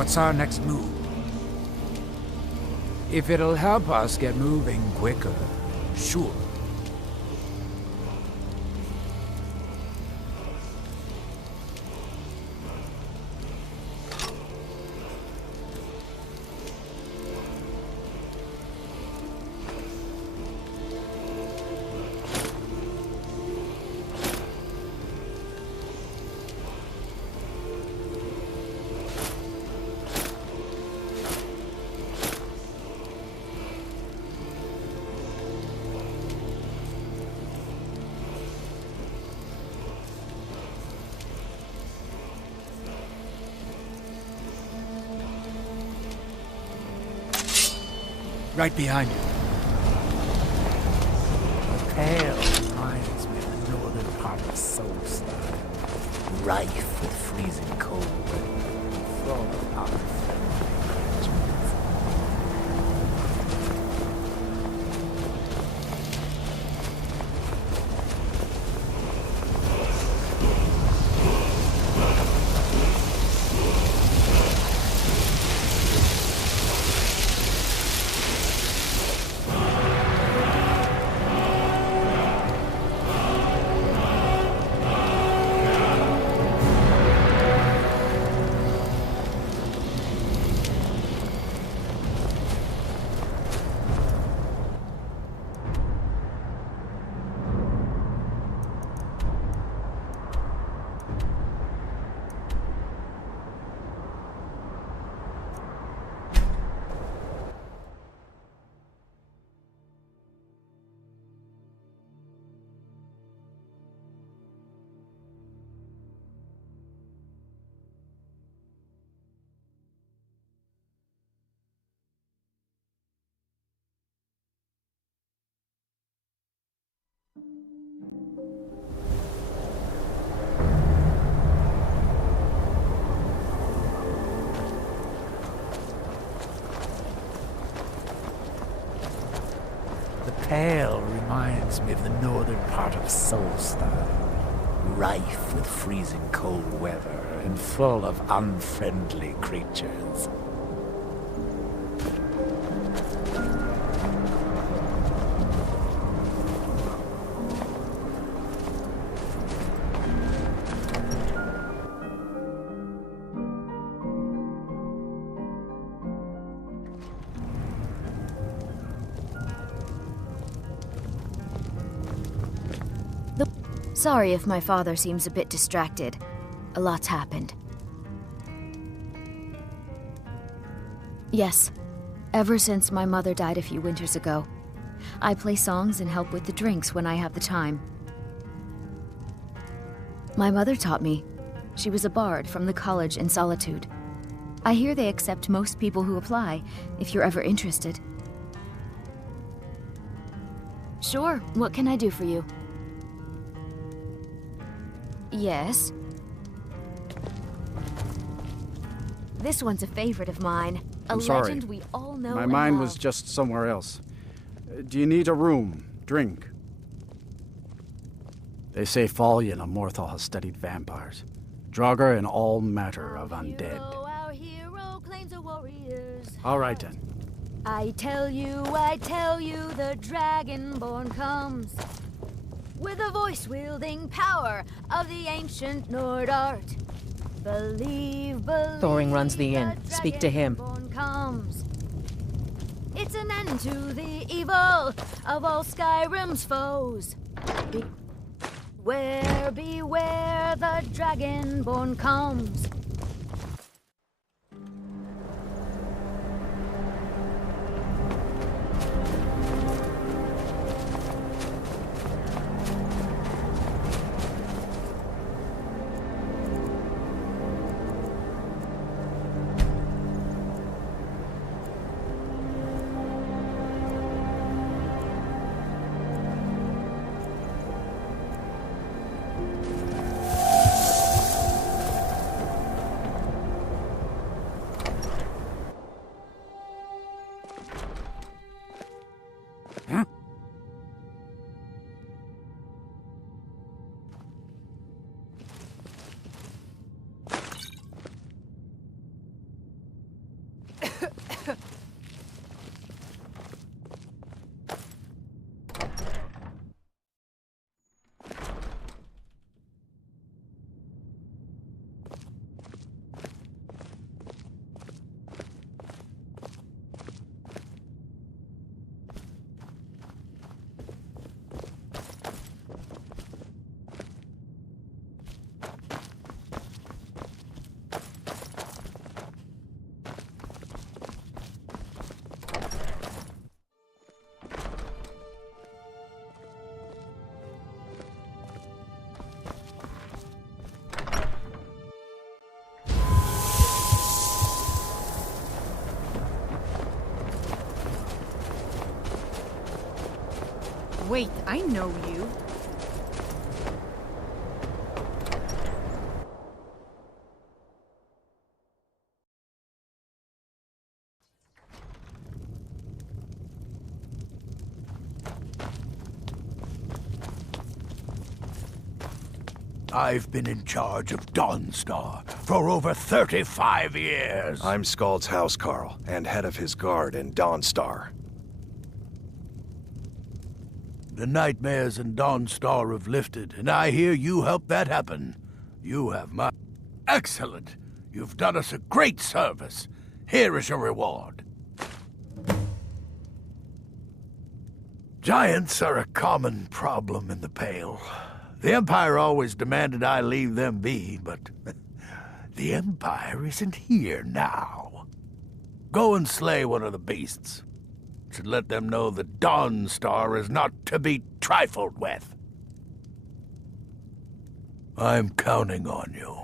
What's our next move? If it'll help us get moving quicker, sure. Right behind you. The pale reminds me of the northern part of Solstar, rife with freezing cold and full of unfriendly creatures. Pale reminds me of the northern part of Solstar, rife with freezing cold weather and full of unfriendly creatures. Sorry if my father seems a bit distracted. A lot's happened. Yes, ever since my mother died a few winters ago. I play songs and help with the drinks when I have the time. My mother taught me. She was a bard from the college in Solitude. I hear they accept most people who apply, if you're ever interested. Sure, what can I do for you? Yes. This one's a favorite of mine. I'm sorry. Legend we all know. My and mind love. was just somewhere else. Do you need a room? Drink? They say Fallion of Morthal has studied vampires. Draugr and all matter of undead. Our hero claims a warrior's. All right then. I tell you, the Dragonborn comes. With a voice-wielding power of the ancient Nord art. Believe. Thoring runs the inn. Speak to him. Comes. It's an end to the evil of all Skyrim's foes. Beware, the Dragonborn comes. Wait, I know you. I've been in charge of Dawnstar for over 35 years. I'm Scald's housecarl, and head of his guard in Dawnstar. The nightmares in Dawnstar have lifted, and I hear you helped that happen. You have my... Excellent! You've done us a great service. Here is your reward. Giants are a common problem in the Pale. The Empire always demanded I leave them be, but the Empire isn't here now. Go and slay one of the beasts. Should let them know that Dawnstar is not to be trifled with. I'm counting on you.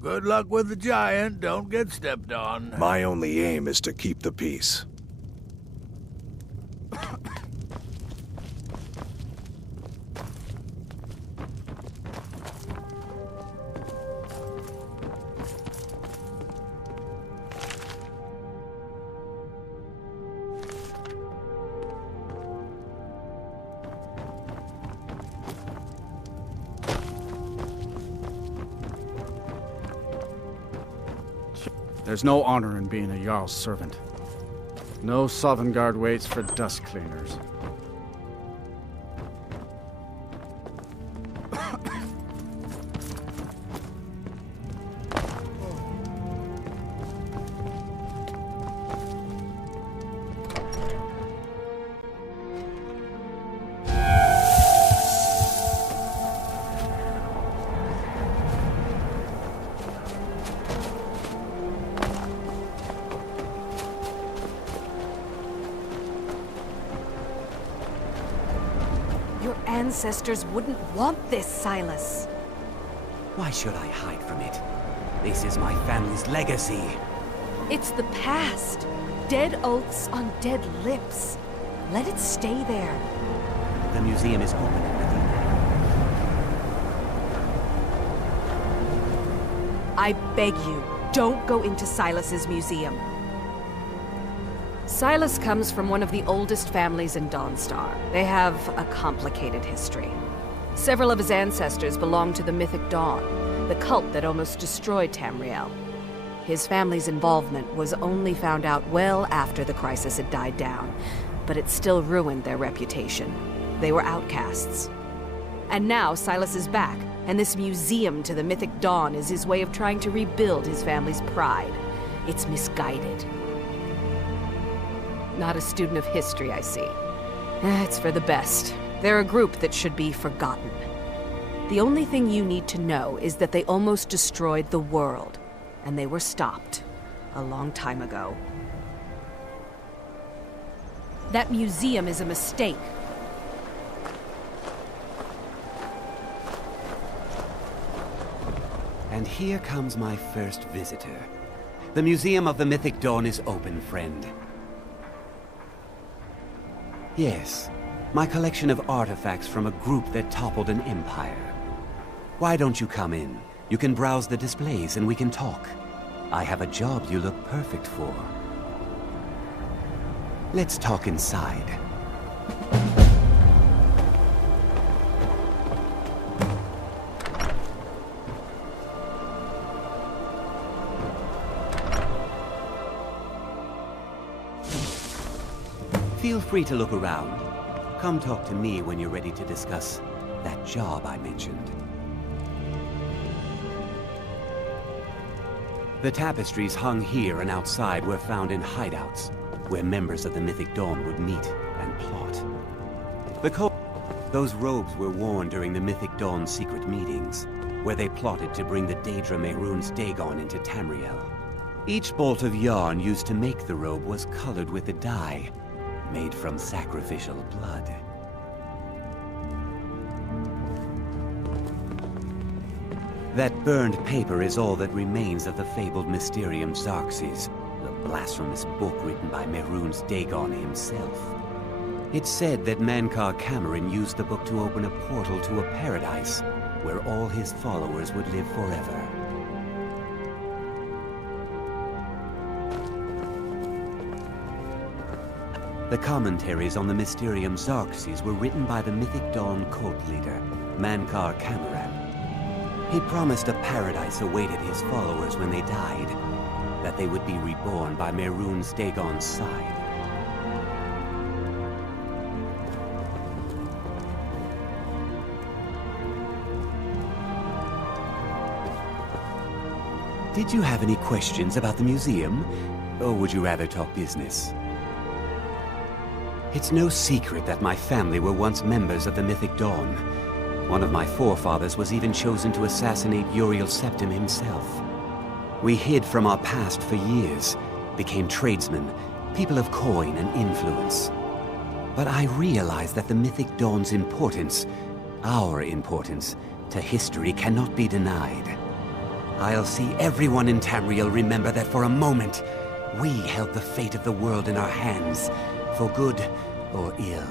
Good luck with the giant. Don't get stepped on. My only aim is to keep the peace. There's no honor in being a Jarl's servant. No Sovngarde waits for dust cleaners. Your ancestors wouldn't want this, Silas. Why should I hide from it? This is my family's legacy. It's the past. Dead oaths on dead lips. Let it stay there. The museum is open and ready. I beg you, don't go into Silas's museum. Silas comes from one of the oldest families in Dawnstar. They have a complicated history. Several of his ancestors belong to the Mythic Dawn, the cult that almost destroyed Tamriel. His family's involvement was only found out well after the crisis had died down, but it still ruined their reputation. They were outcasts. And now Silas is back, and this museum to the Mythic Dawn is his way of trying to rebuild his family's pride. It's misguided. Not a student of history, I see. It's for the best. They're a group that should be forgotten. The only thing you need to know is that they almost destroyed the world, and they were stopped a long time ago. That museum is a mistake. And here comes my first visitor. The Museum of the Mythic Dawn is open, friend. Yes, my collection of artifacts from a group that toppled an empire. Why don't you come in? You can browse the displays and we can talk. I have a job you look perfect for. Let's talk inside. Feel free to look around. Come talk to me when you're ready to discuss that job I mentioned. The tapestries hung here and outside were found in hideouts, where members of the Mythic Dawn would meet and plot. Those robes were worn during the Mythic Dawn's secret meetings, where they plotted to bring the Daedra Mehrunes Dagon into Tamriel. Each bolt of yarn used to make the robe was colored with a dye made from sacrificial blood. That burned paper is all that remains of the fabled Mysterium Xarxes, the blasphemous book written by Mehrunes Dagon himself. It's said that Mankar Cameron used the book to open a portal to a paradise where all his followers would live forever. The commentaries on the Mysterium Xarxes were written by the Mythic Dawn cult leader, Mankar Cameron. He promised a paradise awaited his followers when they died, that they would be reborn by Mehrunes Dagon's side. Did you have any questions about the museum, or would you rather talk business? It's no secret that my family were once members of the Mythic Dawn. One of my forefathers was even chosen to assassinate Uriel Septim himself. We hid from our past for years, became tradesmen, people of coin and influence. But I realized that the Mythic Dawn's importance, our importance, to history cannot be denied. I'll see everyone in Tamriel remember that for a moment, we held the fate of the world in our hands, for good or ill.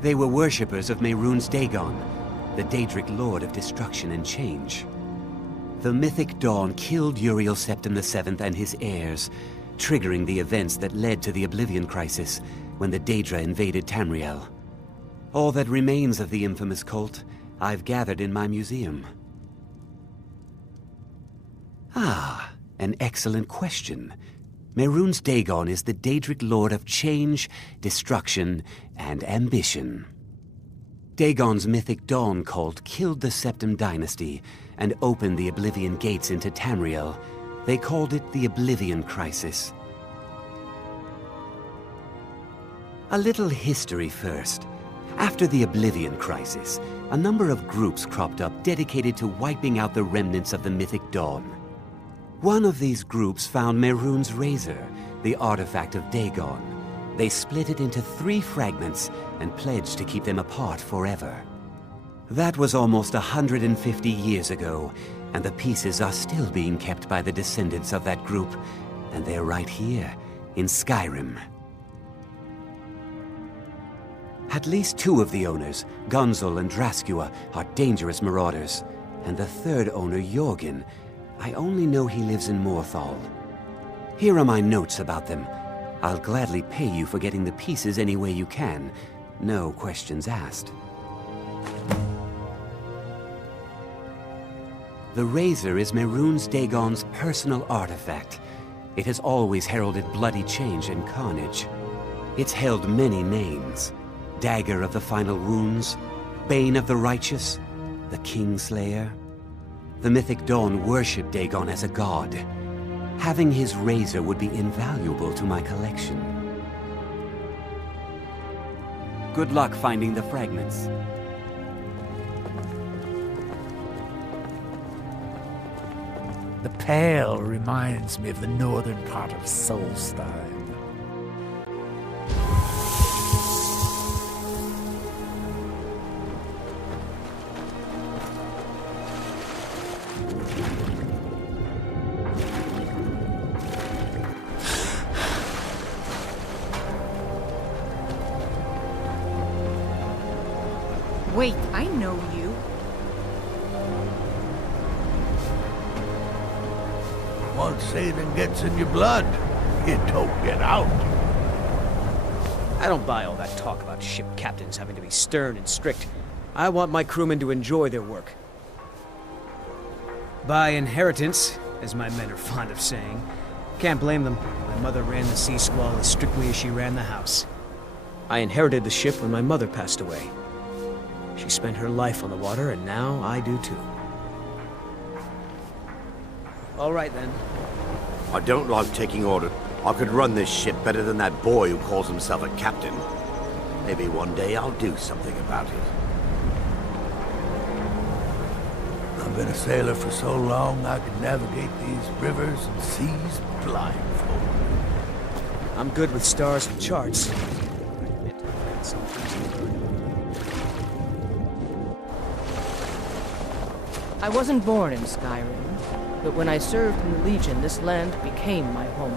They were worshippers of Mehrunes Dagon, the Daedric Lord of Destruction and Change. The Mythic Dawn killed Uriel Septim VII and his heirs, triggering the events that led to the Oblivion Crisis when the Daedra invaded Tamriel. All that remains of the infamous cult I've gathered in my museum. Ah, an excellent question. Mehrunes Dagon is the Daedric Lord of Change, Destruction, and Ambition. Dagon's Mythic Dawn cult killed the Septim dynasty and opened the Oblivion Gates into Tamriel. They called it the Oblivion Crisis. A little history first. After the Oblivion Crisis, a number of groups cropped up dedicated to wiping out the remnants of the Mythic Dawn. One of these groups found Mehrunes' razor, the artifact of Dagon. They split it into 3 fragments and pledged to keep them apart forever. That was almost 150 years ago, and the pieces are still being kept by the descendants of that group, and they're right here, in Skyrim. At least 2 of the owners, Gunzel and Draskua, are dangerous marauders, and the 3rd owner, Jorgen, I only know he lives in Morthal. Here are my notes about them. I'll gladly pay you for getting the pieces any way you can. No questions asked. The razor is Mehrunes Dagon's personal artifact. It has always heralded bloody change and carnage. It's held many names. Dagger of the Final Wounds, Bane of the Righteous, the Kingslayer. The Mythic Dawn worshipped Dagon as a god. Having his razor would be invaluable to my collection. Good luck finding the fragments. The Pale reminds me of the northern part of Solstein. Wait, I know you. Once Satan gets in your blood, it don't get out. I don't buy all that talk about ship captains having to be stern and strict. I want my crewmen to enjoy their work. By inheritance, as my men are fond of saying. Can't blame them. My mother ran the Sea Squall as strictly as she ran the house. I inherited the ship when my mother passed away. She spent her life on the water, and now I do too. All right, then. I don't like taking orders. I could run this ship better than that boy who calls himself a captain. Maybe one day I'll do something about it. I've been a sailor for so long I could navigate these rivers and seas blindfolded. I'm good with stars and charts. I wasn't born in Skyrim. But when I served in the Legion, this land became my home.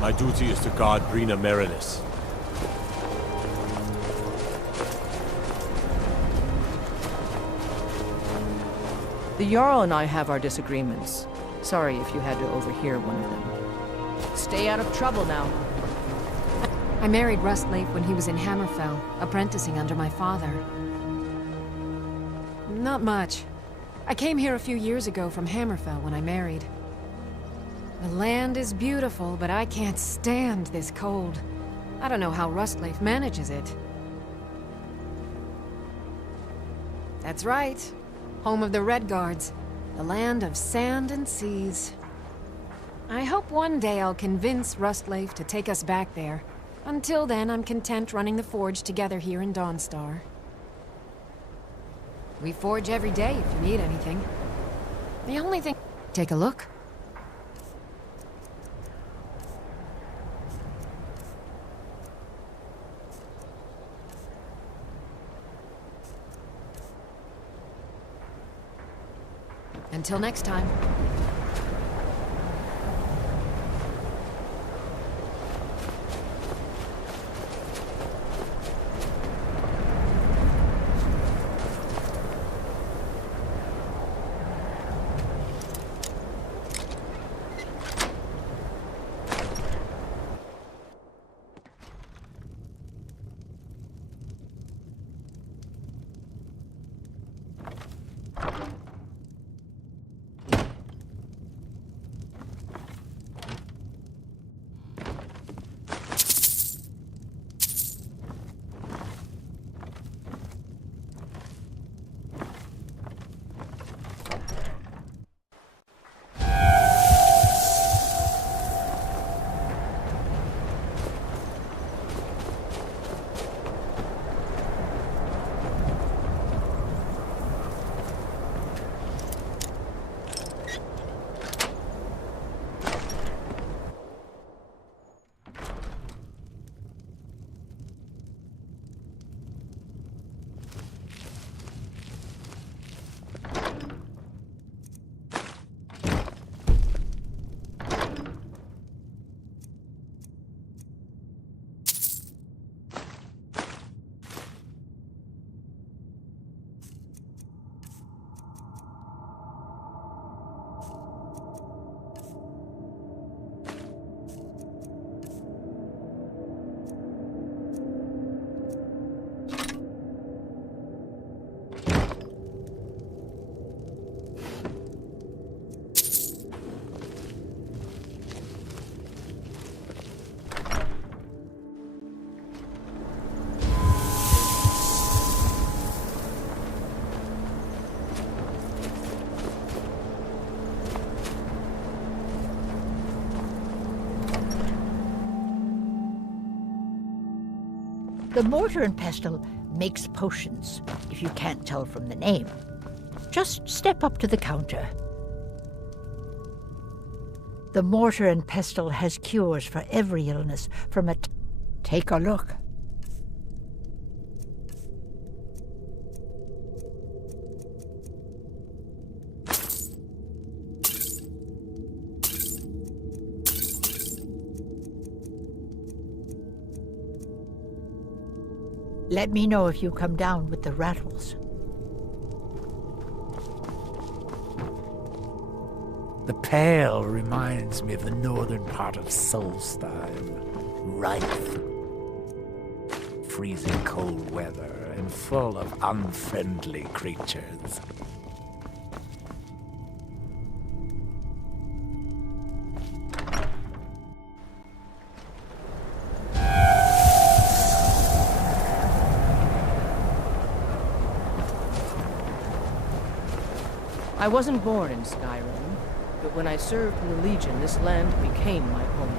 My duty is to guard Brina Marinis. The Jarl and I have our disagreements. Sorry if you had to overhear one of them. Stay out of trouble now. I married Rustleaf when he was in Hammerfell, apprenticing under my father. Not much. I came here a few years ago from Hammerfell when I married. The land is beautiful, but I can't stand this cold. I don't know how Rustleaf manages it. That's right. Home of the Redguards. The land of sand and seas. I hope one day I'll convince Rustleaf to take us back there. Until then, I'm content running the forge together here in Dawnstar. We forge every day if you need anything. The only thing... Take a look. Until next time. The mortar and pestle makes potions, if you can't tell from the name. Just step up to the counter. The mortar and pestle has cures for every illness from a... Take a look. Let me know if you come down with the rattles. The Pale reminds me of the northern part of Solstheim. Rife. Freezing cold weather and full of unfriendly creatures. I wasn't born in Skyrim, but when I served in the Legion, this land became my home.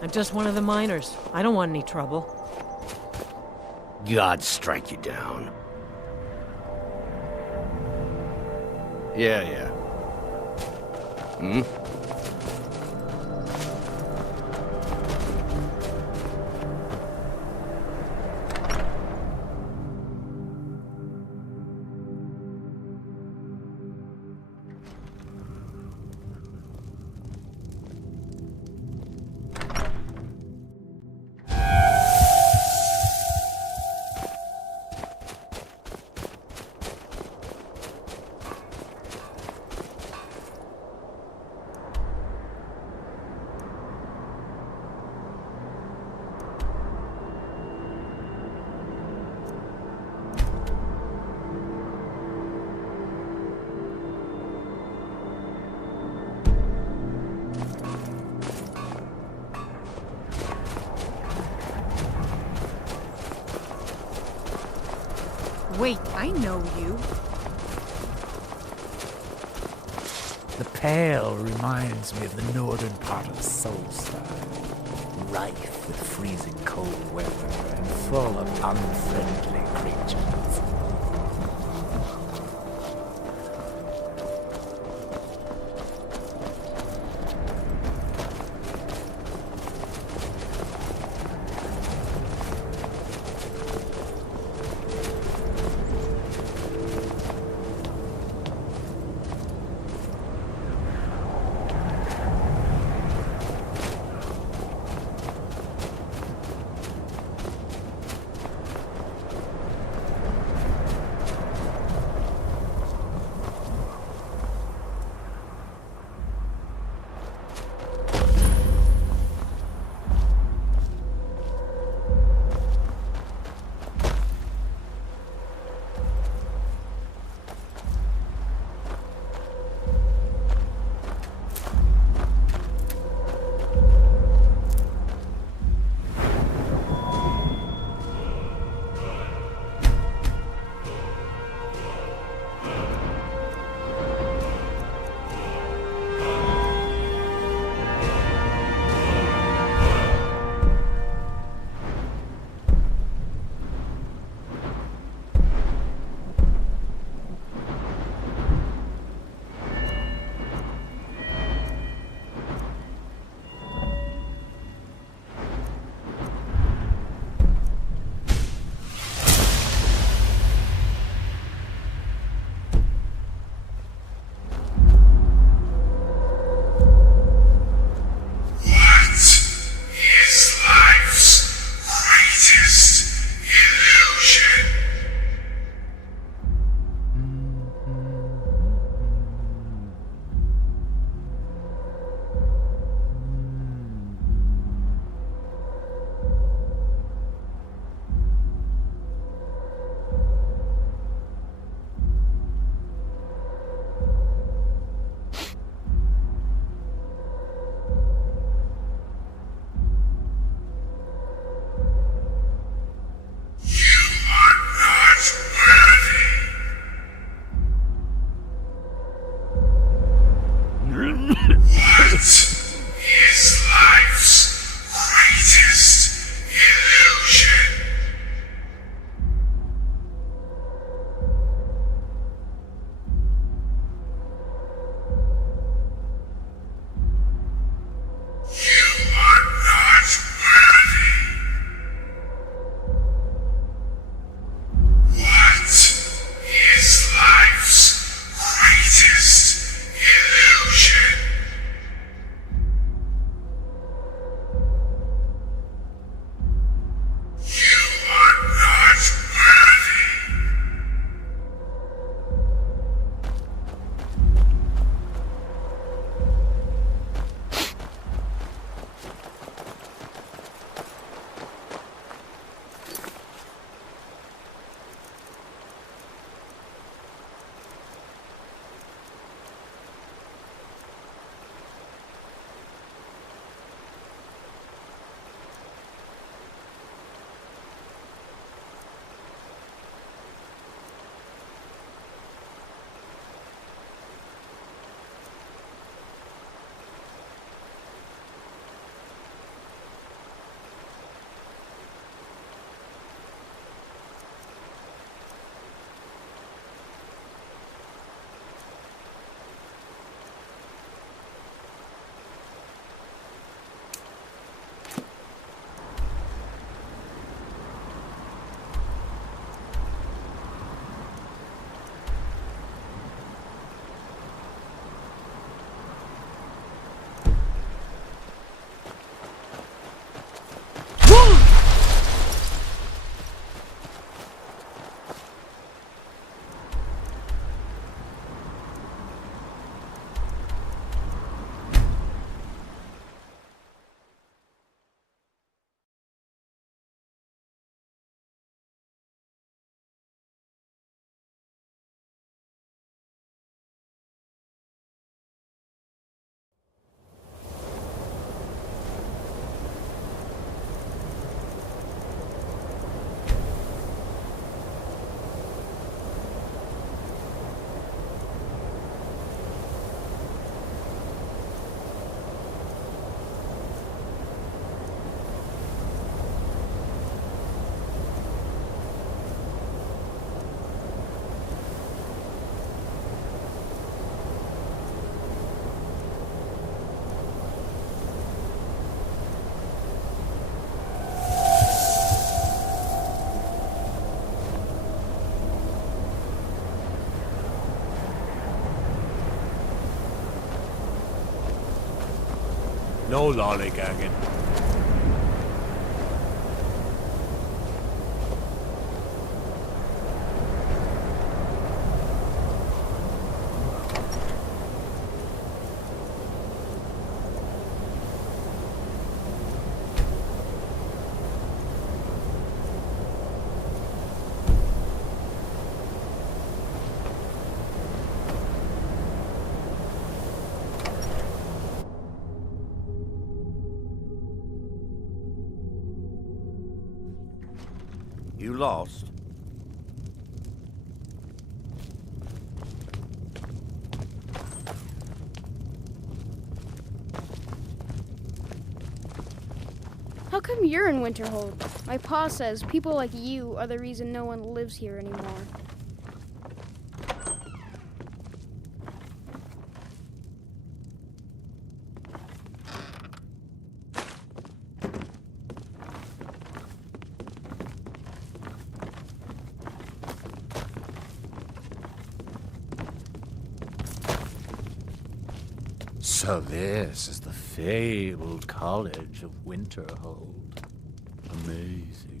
I'm just one of the miners. I don't want any trouble. God strike you down. Yeah. Hmm? Wait, I know you. The Pale reminds me of the northern part of Solstar, rife with freezing cold weather and full of unfriendly creatures. No lollygagging. You lost? How come you're in Winterhold? My pa says people like you are the reason no one lives here anymore. So this is the fabled College of Winterhold. Amazing.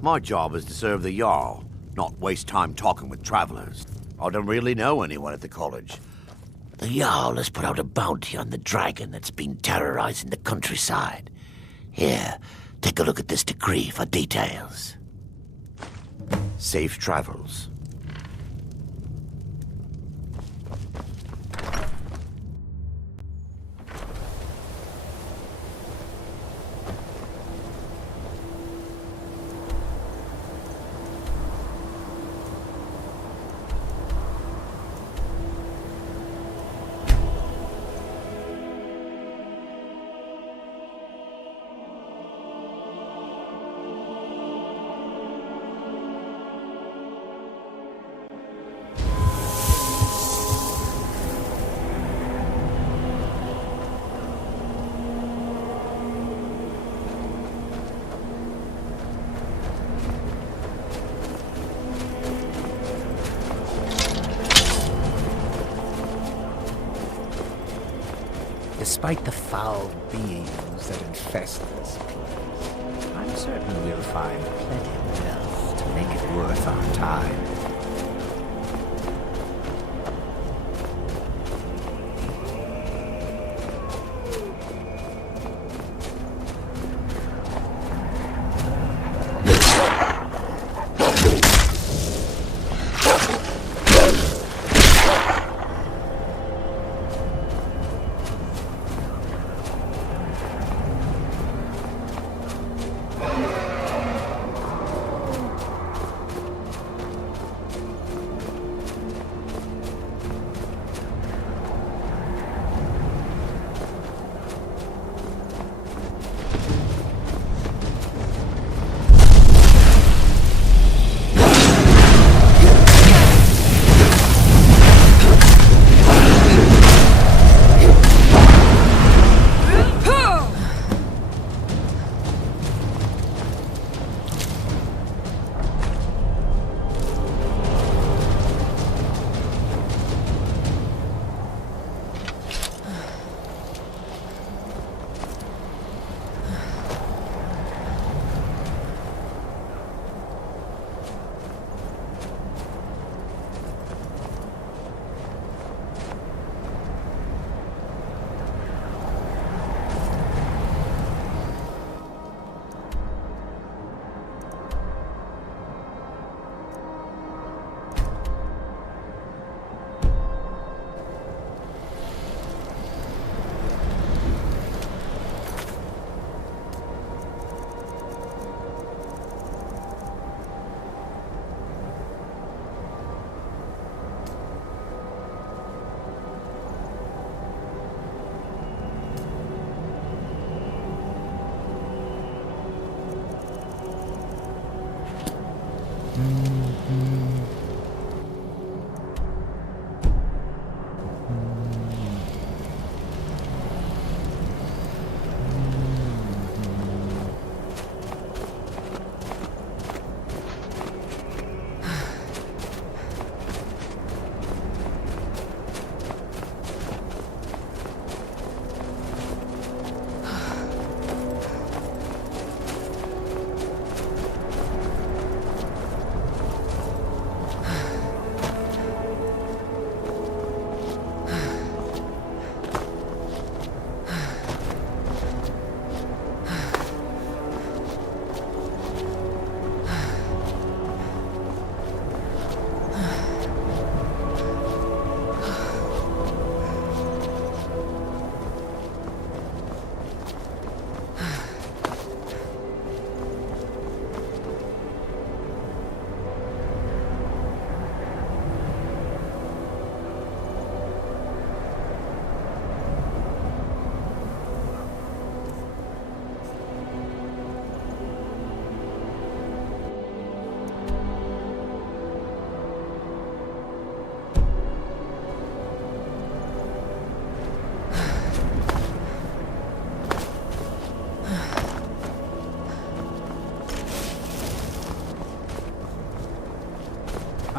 My job is to serve the Jarl, not waste time talking with travelers. I don't really know anyone at the college. The Jarl has put out a bounty on the dragon that's been terrorizing the countryside. Here, take a look at this decree for details. Safe travels. Despite the foul beings that infest this place, I'm certain we'll find plenty of wealth to make it worth our time.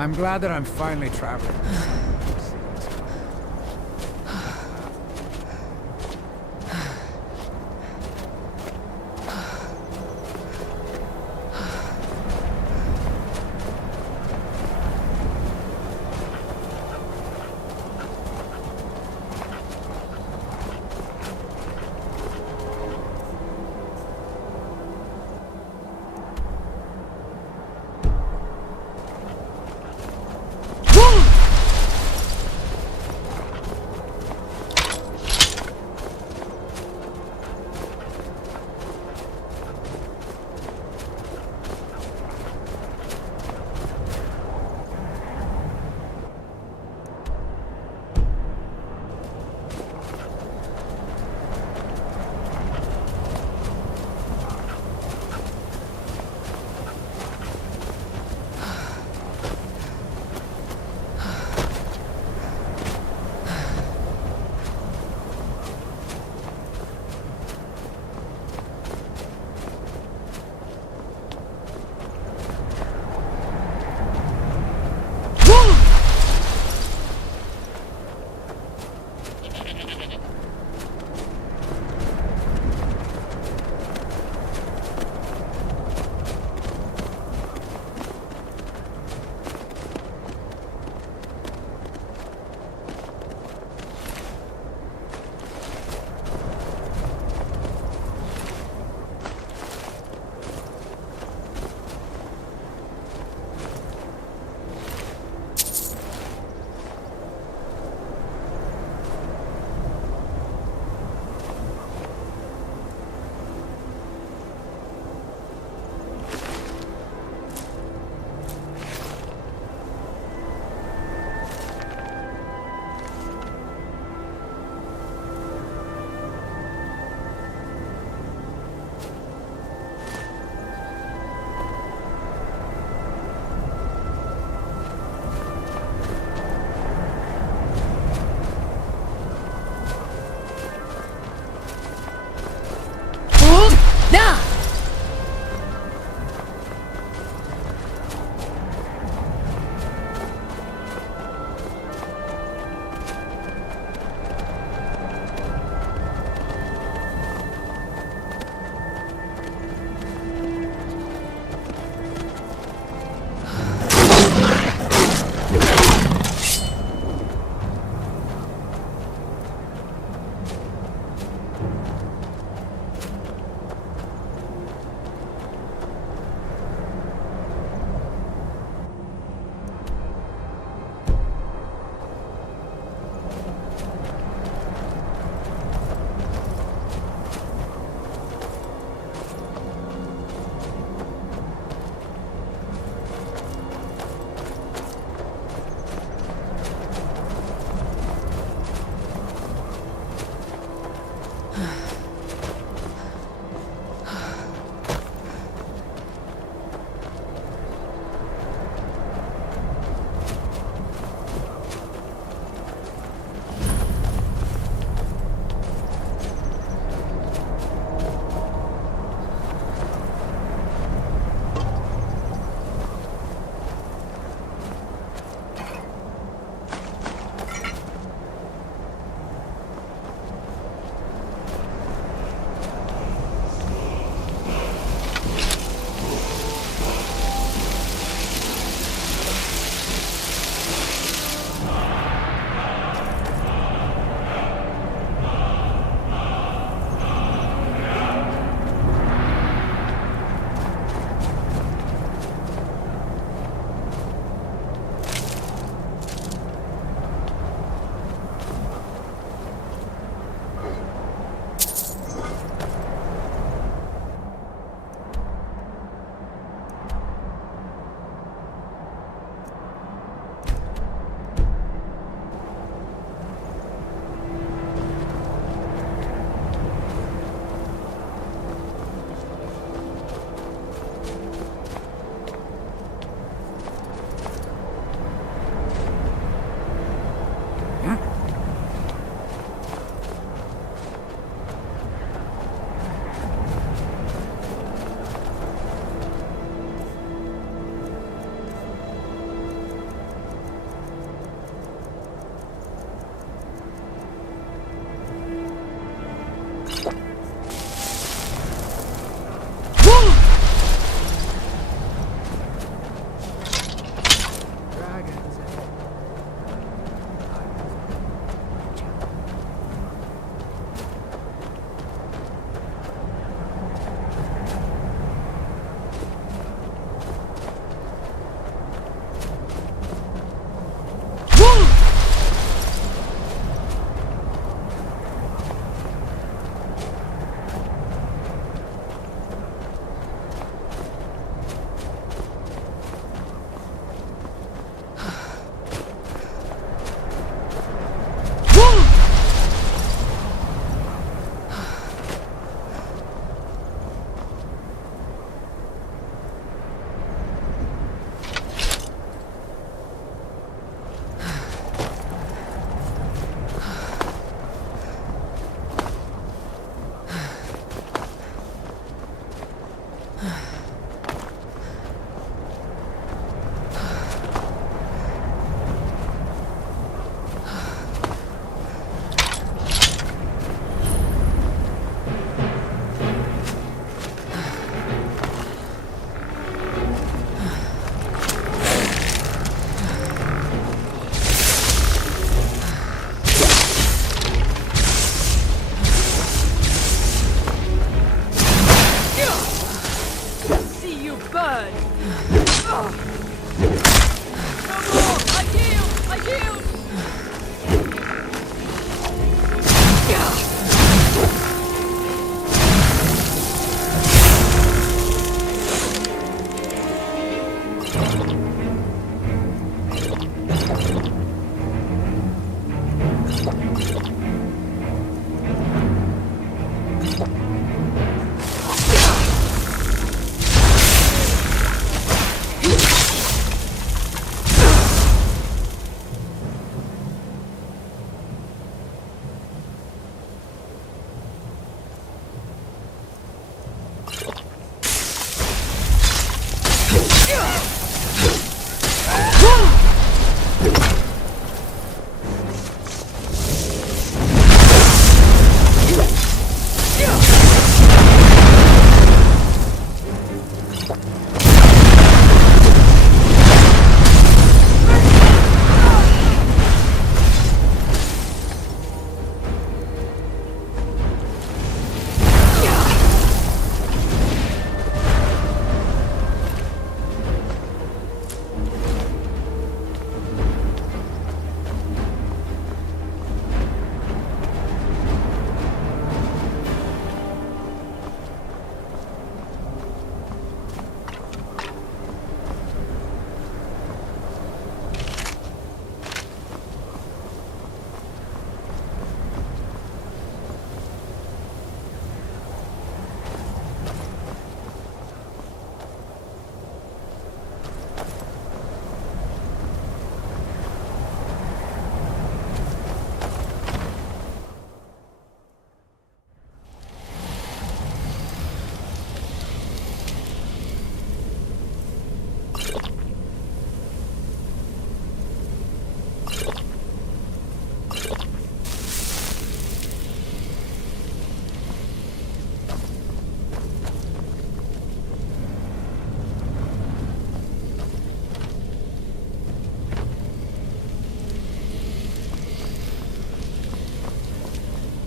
I'm glad that I'm finally traveling.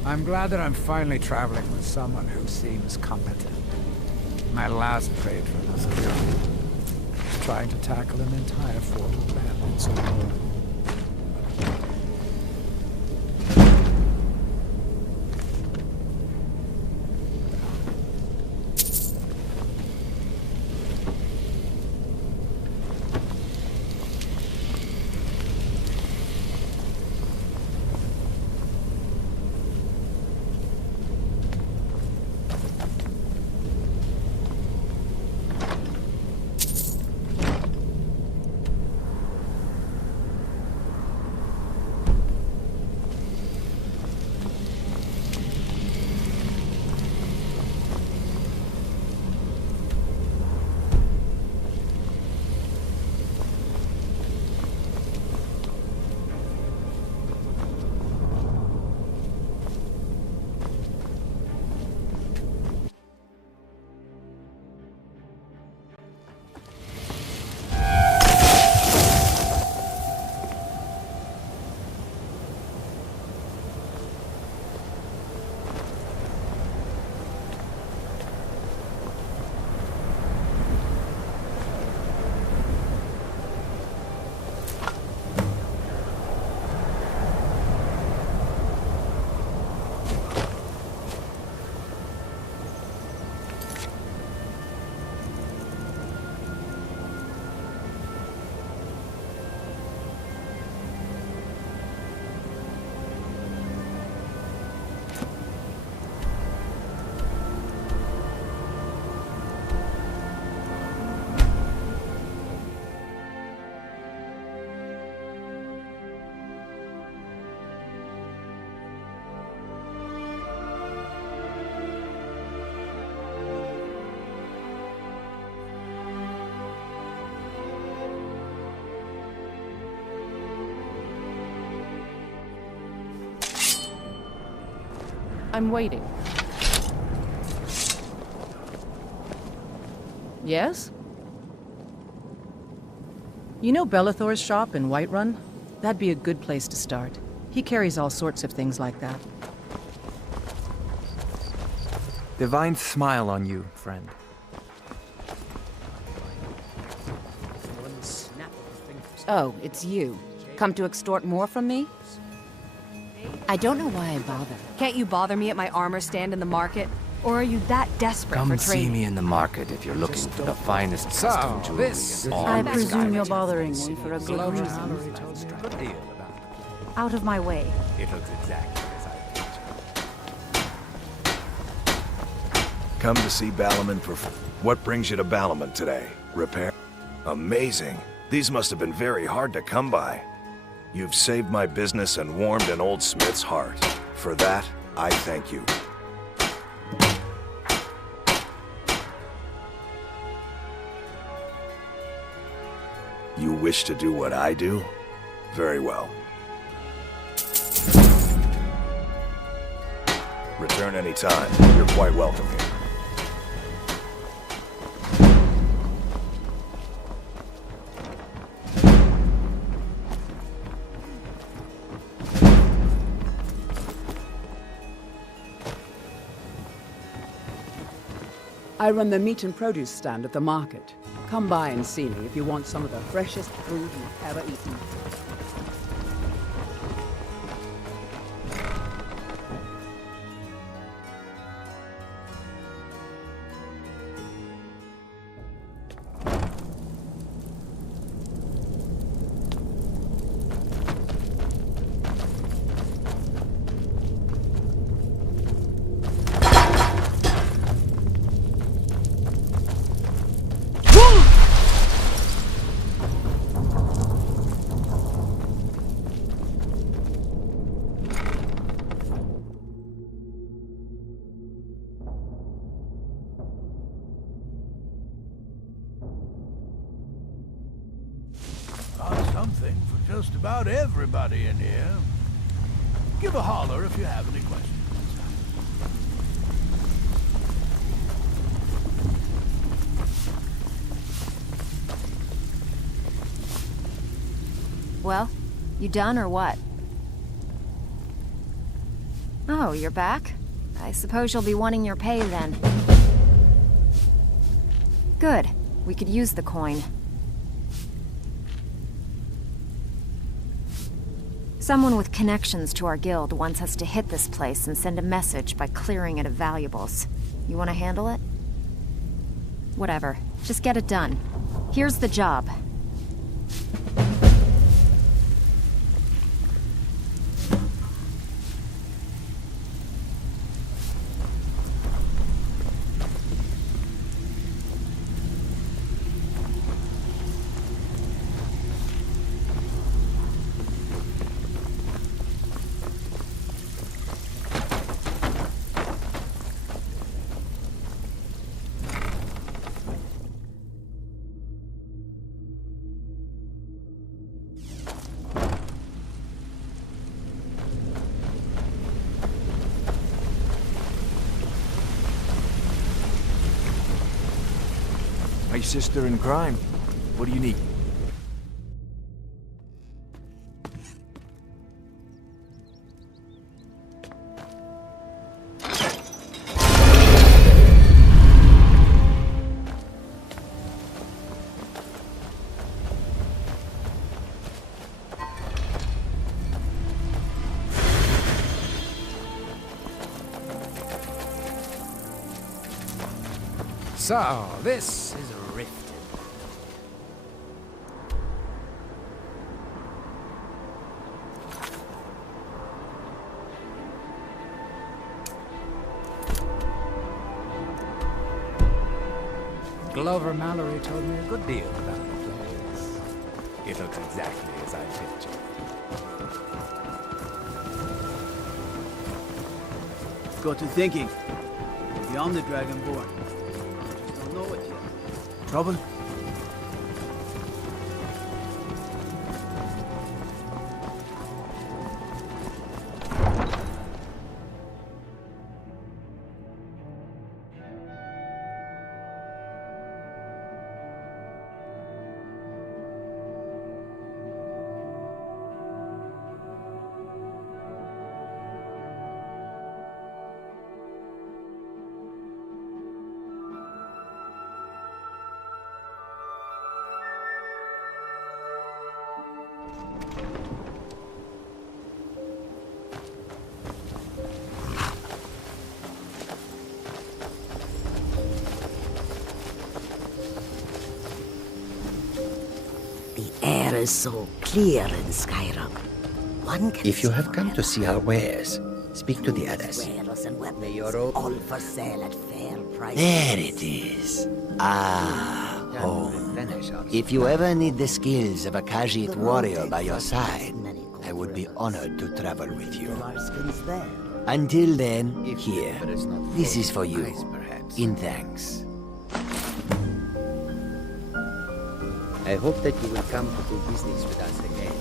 I'm glad that I'm finally traveling with someone who seems competent. My last patron was a young, trying to tackle an entire fort of bandits alone. I'm waiting. Yes? You know Belethor's shop in Whiterun? That'd be a good place to start. He carries all sorts of things like that. Divine smile on you, friend. One snap Oh, it's you. Come to extort more from me? I don't know why I bother. Can't you bother me at my armor stand in the market? Or are you that desperate Come for see training? me in the market if you're looking for the finest custom jewelry. in all I the presume you're Skyrim. bothering me for a good reason. Out of my way. It looks exactly as I pictured. Come to see Balaman perform. What brings you to Balaman today? Repair? Amazing. These must have been very hard to come by. You've saved my business and warmed an old smith's heart. For that, I thank you. You wish to do what I do? Very well. Return any time. You're quite welcome here. I run the meat and produce stand at the market. Come by and see me if you want some of the freshest food you've ever eaten. Got something for just about everybody in here. Give a holler if you have any questions. Well, you done or what? Oh, you're back? I suppose you'll be wanting your pay then. Good. We could use the coin. Someone with connections to our guild wants us to hit this place and send a message by clearing it of valuables. You want to handle it? Whatever. Just get it done. Here's the job. My sister in crime. What do you need? So, this is a rift. Glover Mallory told me a good deal about the place. It looks exactly as I pictured. Got to thinking. Beyond the Dragonborn. Just don't know it yet. Trouble? never so clear in Skyrim. One can If you have come to see our wares, speak to the others. wares and weapons, all for sale at fair prices. There it is. Ah, home. If you ever need the skills of a Khajiit warrior by your side, I would be honored to travel with you. Until then, here. This is for you. In thanks. I hope that you will come to do business with us again.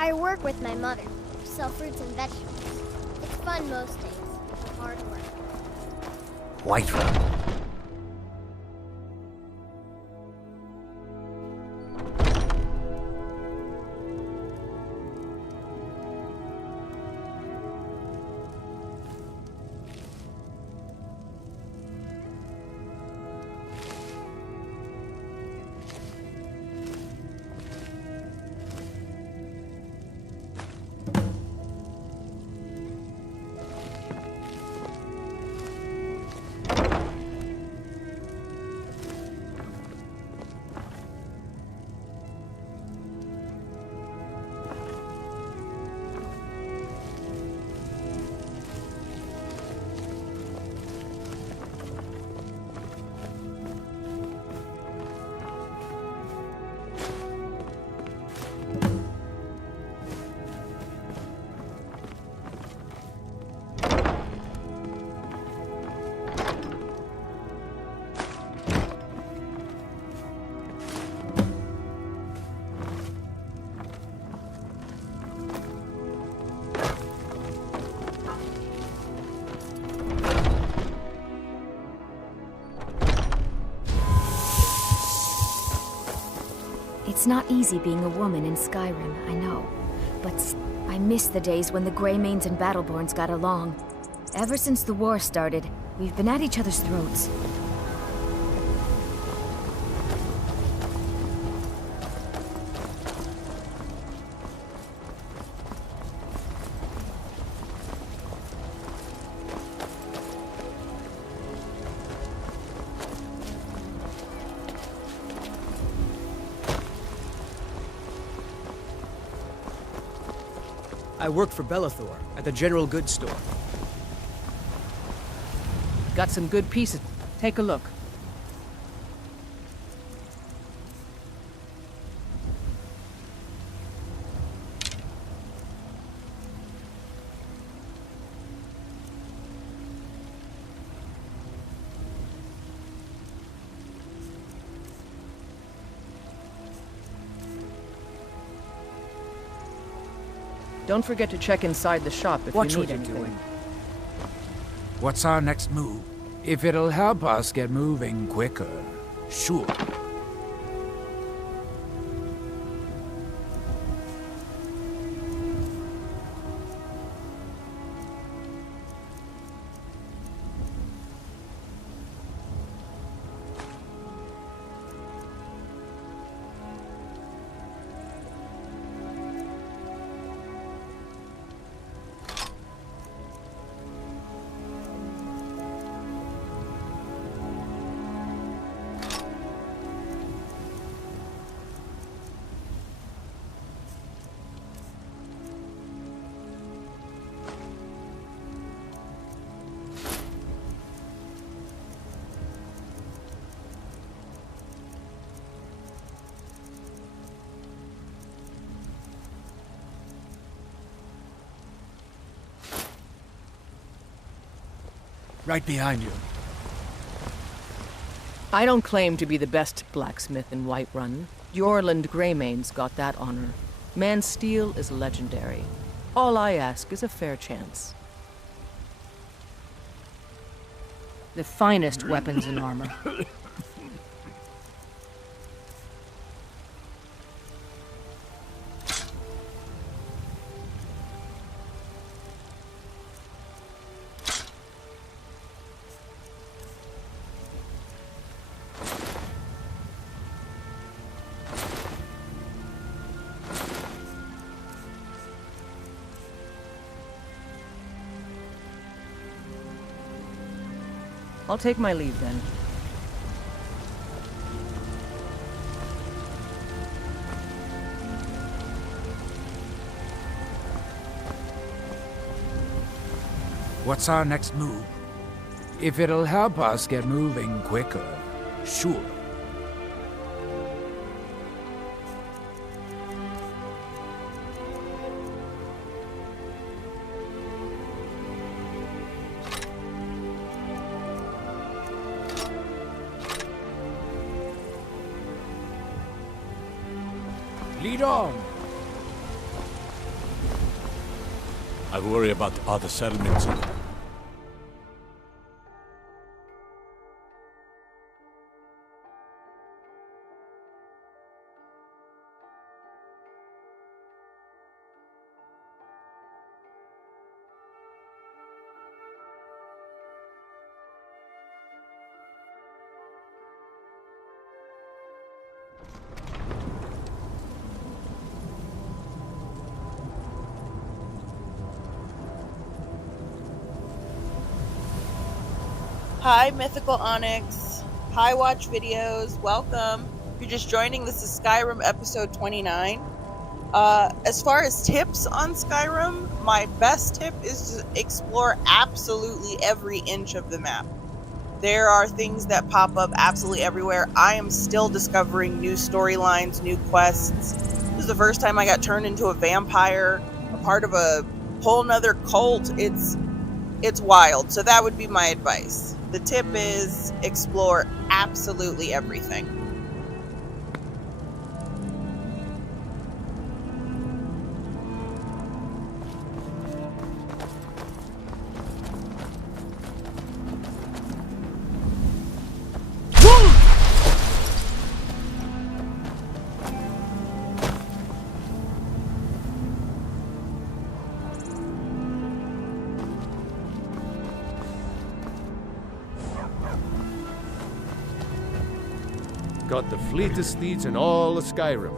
I work with my mother, sell fruits and vegetables. It's fun most days, but hard work. Whiterun. It's not easy being a woman in Skyrim, I know. But I miss the days when the Greymanes and Battleborns got along. Ever since the war started, we've been at each other's throats. I work for Belethor at the general goods store. Got some good pieces. Take a look. Don't forget to check inside the shop if Watch you what need you're anything. doing. What's our next move? If it'll help us get moving quicker, sure. Right behind you. I don't claim to be the best blacksmith in Whiterun. Jorland Greymane's got that honor. Man's steel is legendary. All I ask is a fair chance. The finest weapons and armor. I'll take my leave then. What's our next move? If it'll help us get moving quicker, sure. Lead on. I worry about the other settlements. Hi, Mythical Onyx. Hi, Watch Videos. Welcome. If you're just joining, this is Skyrim episode 29. As far as tips on Skyrim, my best tip is to explore absolutely every inch of the map. There are things that pop up absolutely everywhere. I am still discovering new storylines, new quests. This is the first time I got turned into a vampire, a part of a whole nother cult. It's wild. So that would be my advice. The tip is explore absolutely everything. Got the fleetest steeds in all of Skyrim.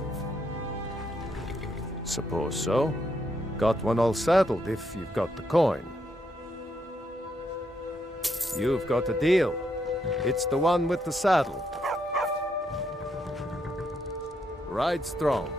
Suppose so. Got one all saddled if you've got the coin. You've got a deal. It's the one with the saddle. Ride strong.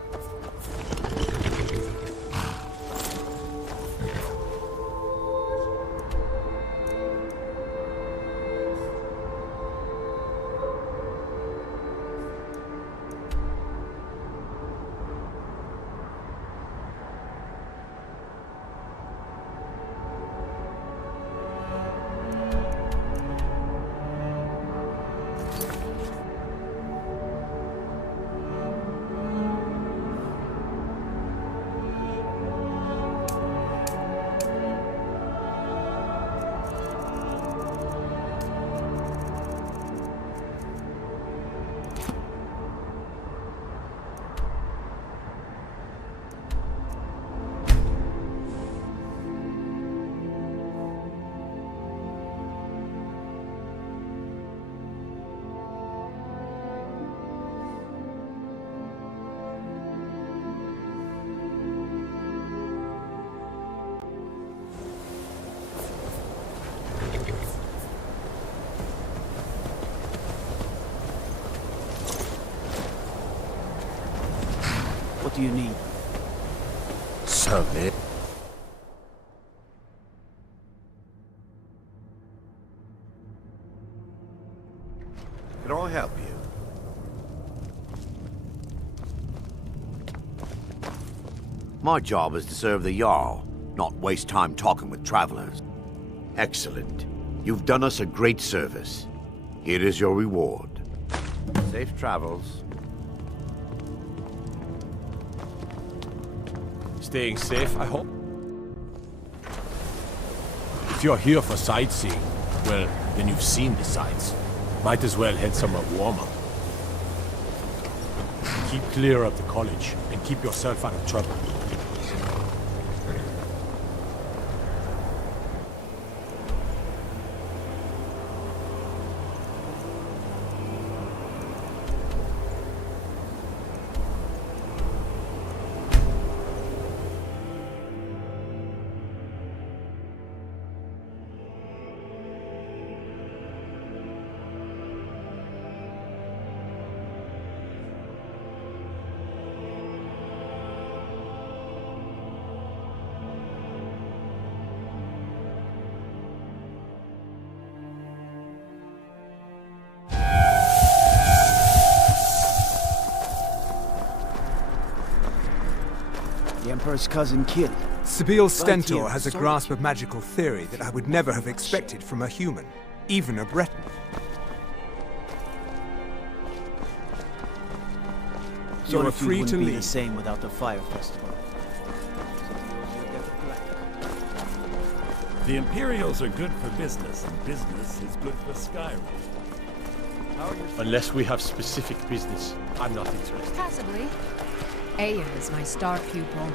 What do you need? Something. Can I help you? My job is to serve the Jarl, not waste time talking with travelers. Excellent. You've done us a great service. Here is your reward. Safe travels. Staying safe, I hope. If you're here for sightseeing, well, then you've seen the sights. Might as well head somewhere warmer. Keep clear of the college, and keep yourself out of trouble. The Emperor's cousin killed. Sibyl Stentor has a grasp of magical theory that I would never have expected from a human, even a Breton. You are free to be leave. the same without the Fire Festival. The Imperials are good for business, and business is good for Skyrim. Unless we have specific business, I'm not interested. Possibly. Aya is my star pupil.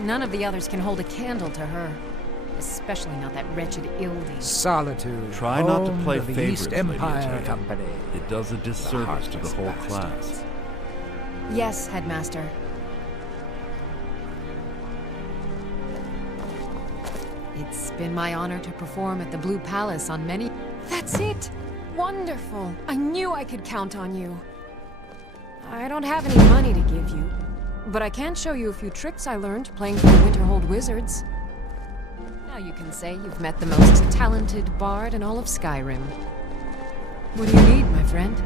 None of the others can hold a candle to her. Especially not that wretched Ildi. Solitude. Try not to play the favorites, East Lady Empire Ataya. Company. It does a disservice to the whole class. Yes, Headmaster. It's been my honor to perform at the Blue Palace on many... That's it! Wonderful! I knew I could count on you. I don't have any money to give you, but I can show you a few tricks I learned playing for the Winterhold Wizards. Now you can say you've met the most talented bard in all of Skyrim. What do you need, my friend?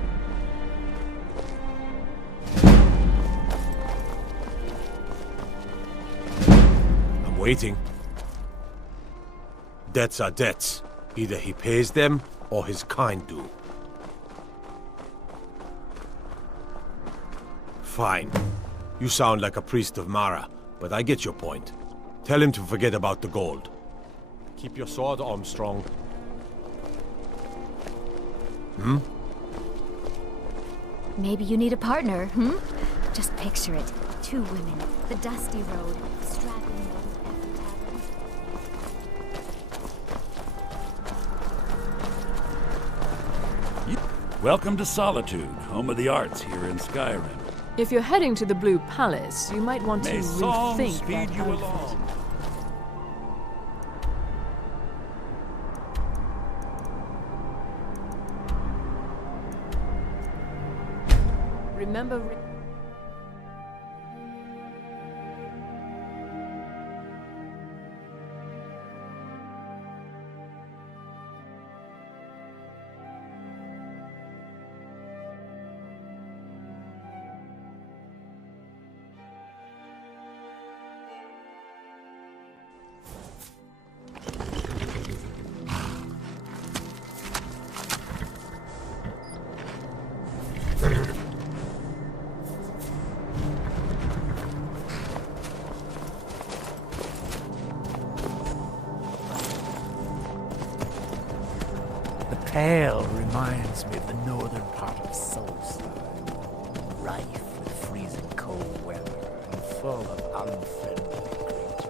I'm waiting. Debts are debts. Either he pays them, or his kind do. Fine. You sound like a priest of Mara, but I get your point. Tell him to forget about the gold. Keep your sword arm strong. Hmm? Maybe you need a partner, hmm? Just picture it. 2 women, the dusty road, strapping men at the tavern. Welcome to Solitude, home of the arts here in Skyrim. If you're heading to the Blue Palace, you might want to May songs rethink speed that you outfit. along. Remember... The Pale reminds me of the northern part of Solstheim, rife with freezing cold weather and full of unfriendly creatures.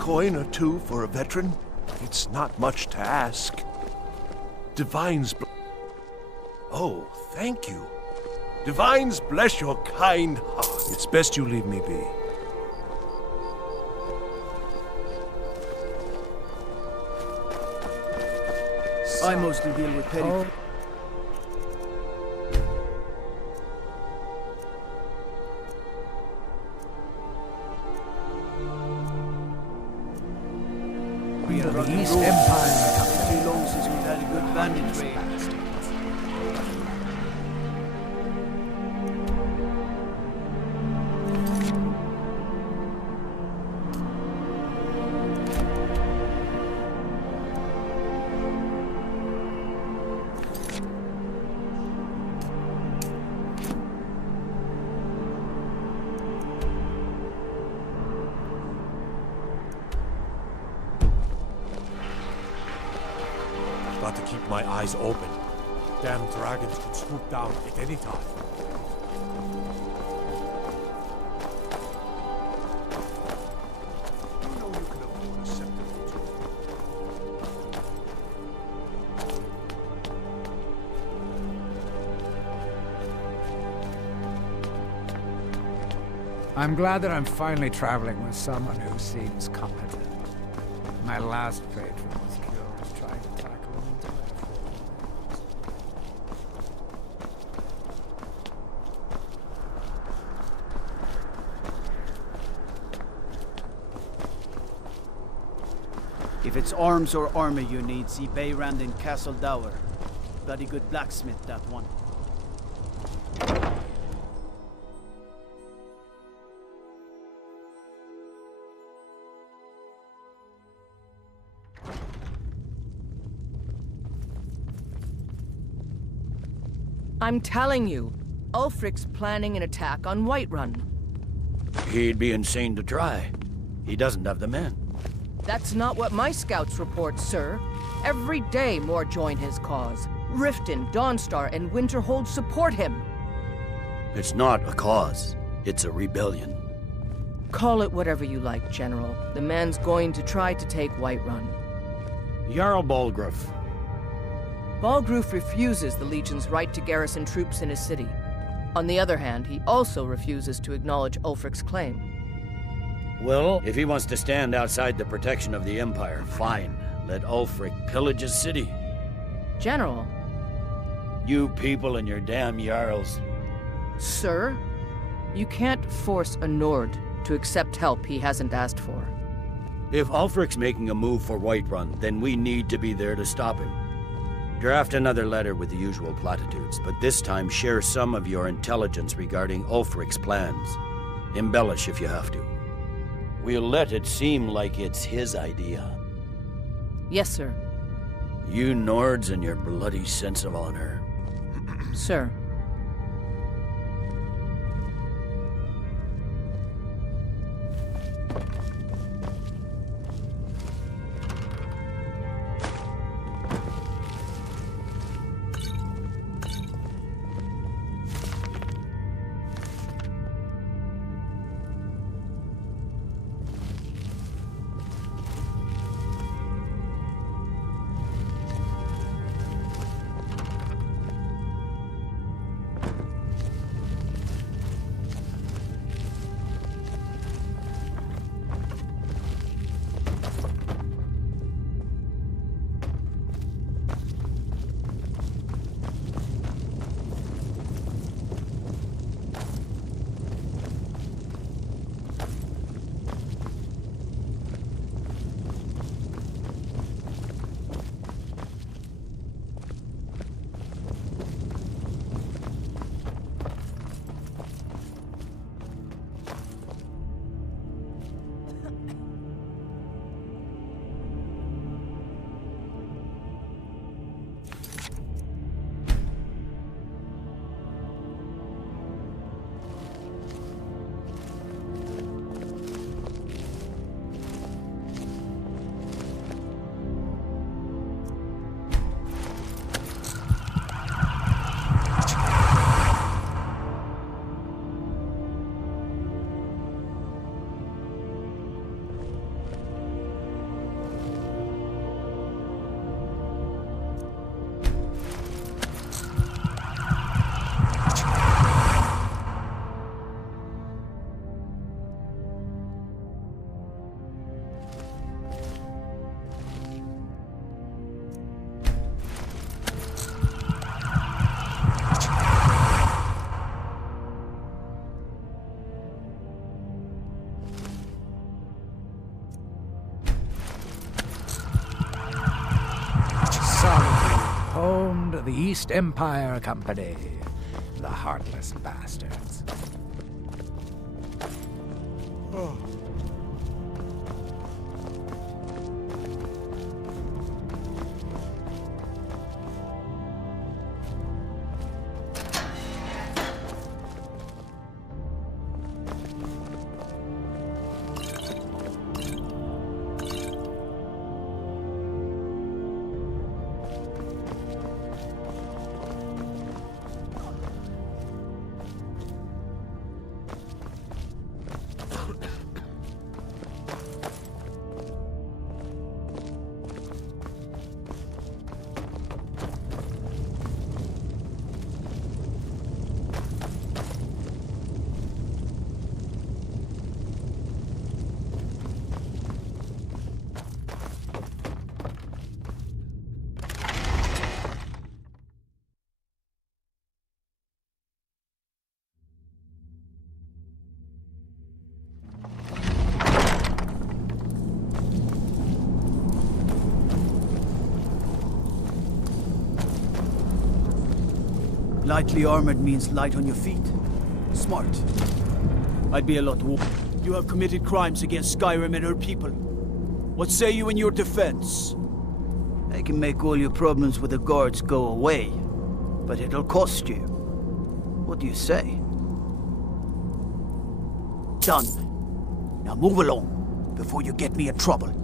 coin or two for a veteran? It's not much to ask. Divines Oh, thank you. Divines bless your kind heart. It's best you leave me be. I mostly deal with petty... We are the East Empire. Too long since we've had a good bandit raid. Got to keep my eyes open. Damn dragons could swoop down at any time. I'm glad that I'm finally traveling with someone who seems competent. My last patron was killed trying to tackle an entire If it's arms or armor you need, see Bayrand in Castle Dower. Bloody good blacksmith, that one. I'm telling you, Ulfric's planning an attack on Whiterun. He'd be insane to try. He doesn't have the men. That's not what my scouts report, sir. Every day more join his cause. Riften, Dawnstar, and Winterhold support him. It's not a cause. It's a rebellion. Call it whatever you like, General. The man's going to try to take Whiterun. Jarl Balgruuf. Balgruuf refuses the Legion's right to garrison troops in his city. On the other hand, he also refuses to acknowledge Ulfric's claim. Well, if he wants to stand outside the protection of the Empire, fine. Let Ulfric pillage his city. General. You people and your damn Jarls. Sir, you can't force a Nord to accept help he hasn't asked for. If Ulfric's making a move for Whiterun, then we need to be there to stop him. Draft another letter with the usual platitudes, but this time share some of your intelligence regarding Ulfric's plans. Embellish if you have to. We'll let it seem like it's his idea. Yes, sir. You Nords and your bloody sense of honor. Sir. home to the East Empire Company, the heartless bastards. Oh. Lightly armored means light on your feet. Smart. I'd be a lot worse. You have committed crimes against Skyrim and her people. What say you in your defense? I can make all your problems with the guards go away, but it'll cost you. What do you say? Done. Now move along, before you get me in trouble.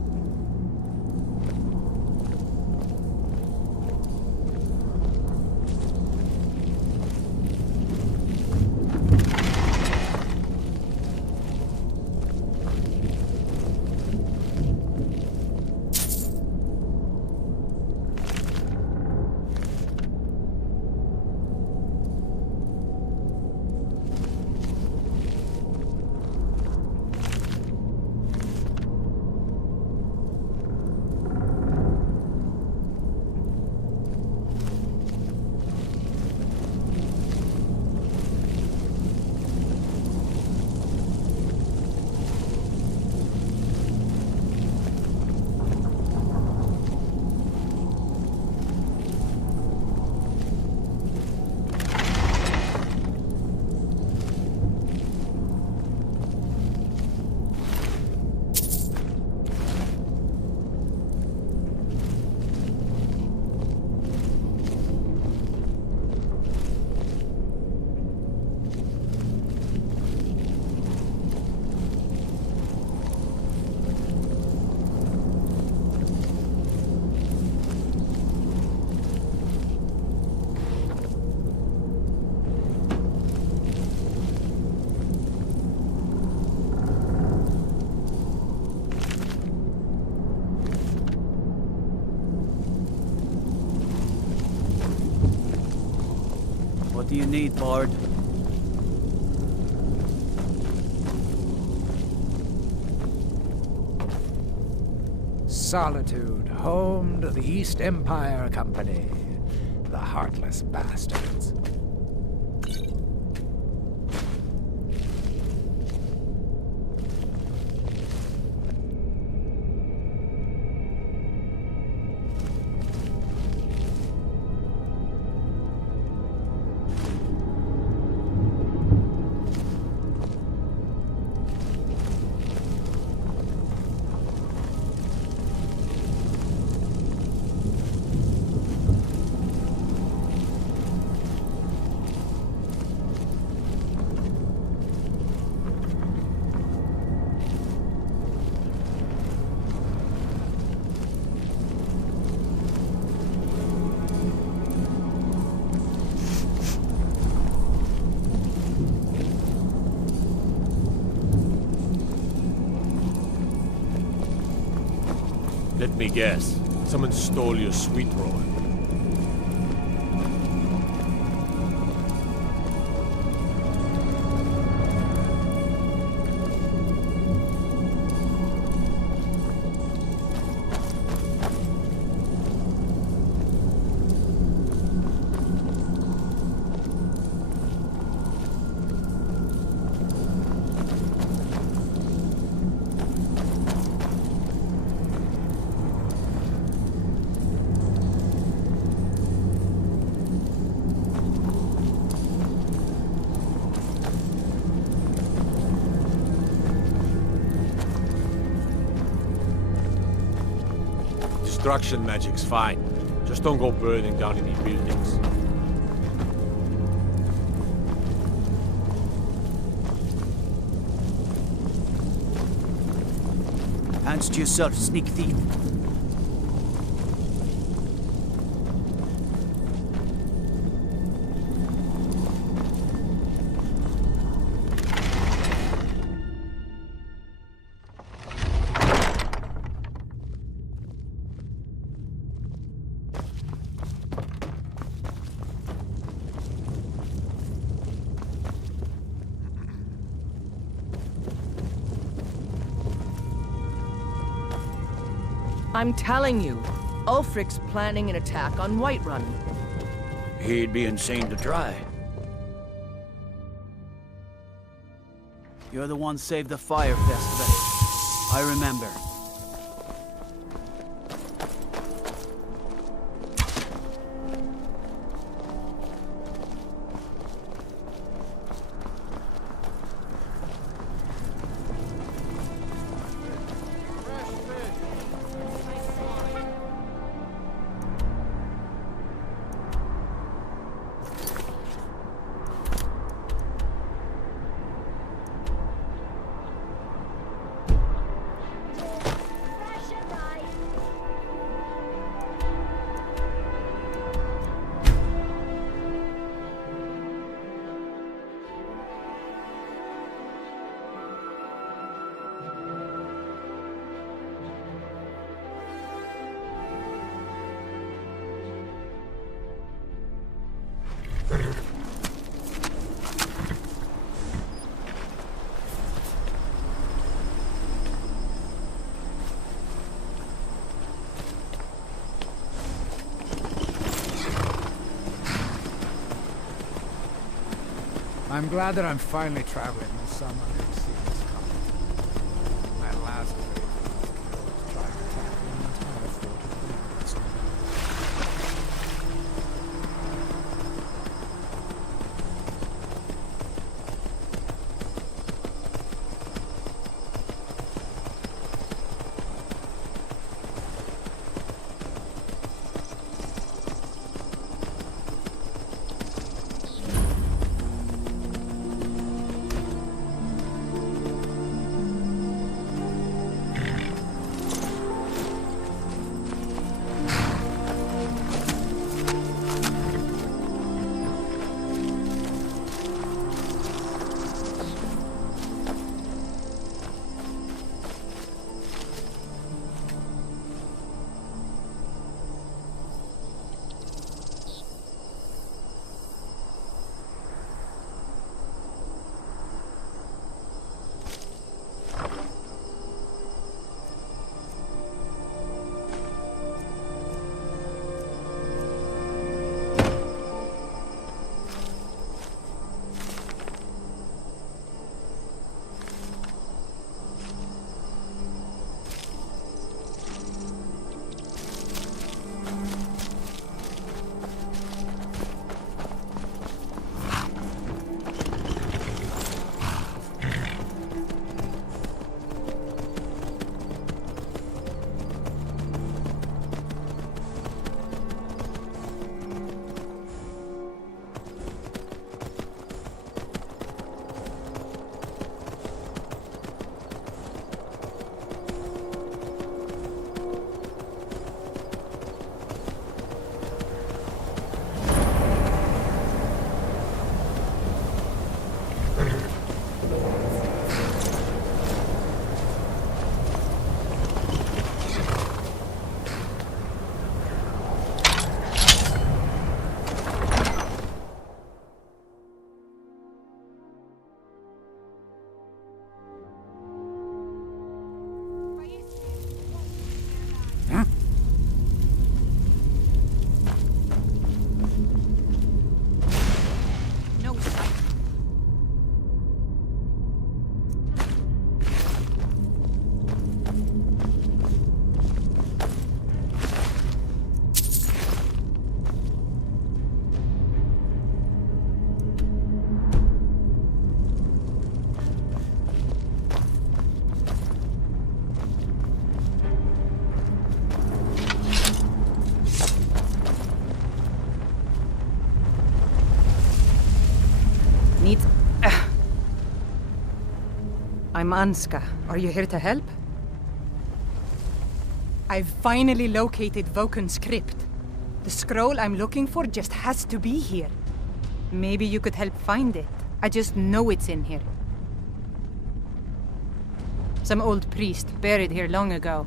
What do you need, Bard? Solitude, home to the East Empire Company, the heartless bastards. Let me guess. Someone stole your sweet roll. Destruction magic's fine. Just don't go burning down any buildings. Hands to yourself, sneak thief. I'm telling you, Ulfric's planning an attack on Whiterun. He'd be insane to try. You're the one saved the fire festival. I remember. I'm glad that I'm finally traveling with someone who seems competent. My last trip was trying to tackle an entire fort of buildings. I'm Anska. Are you here to help? I've finally located Voken's crypt. The scroll I'm looking for just has to be here. Maybe you could help find it. I just know it's in here. Some old priest buried here long ago.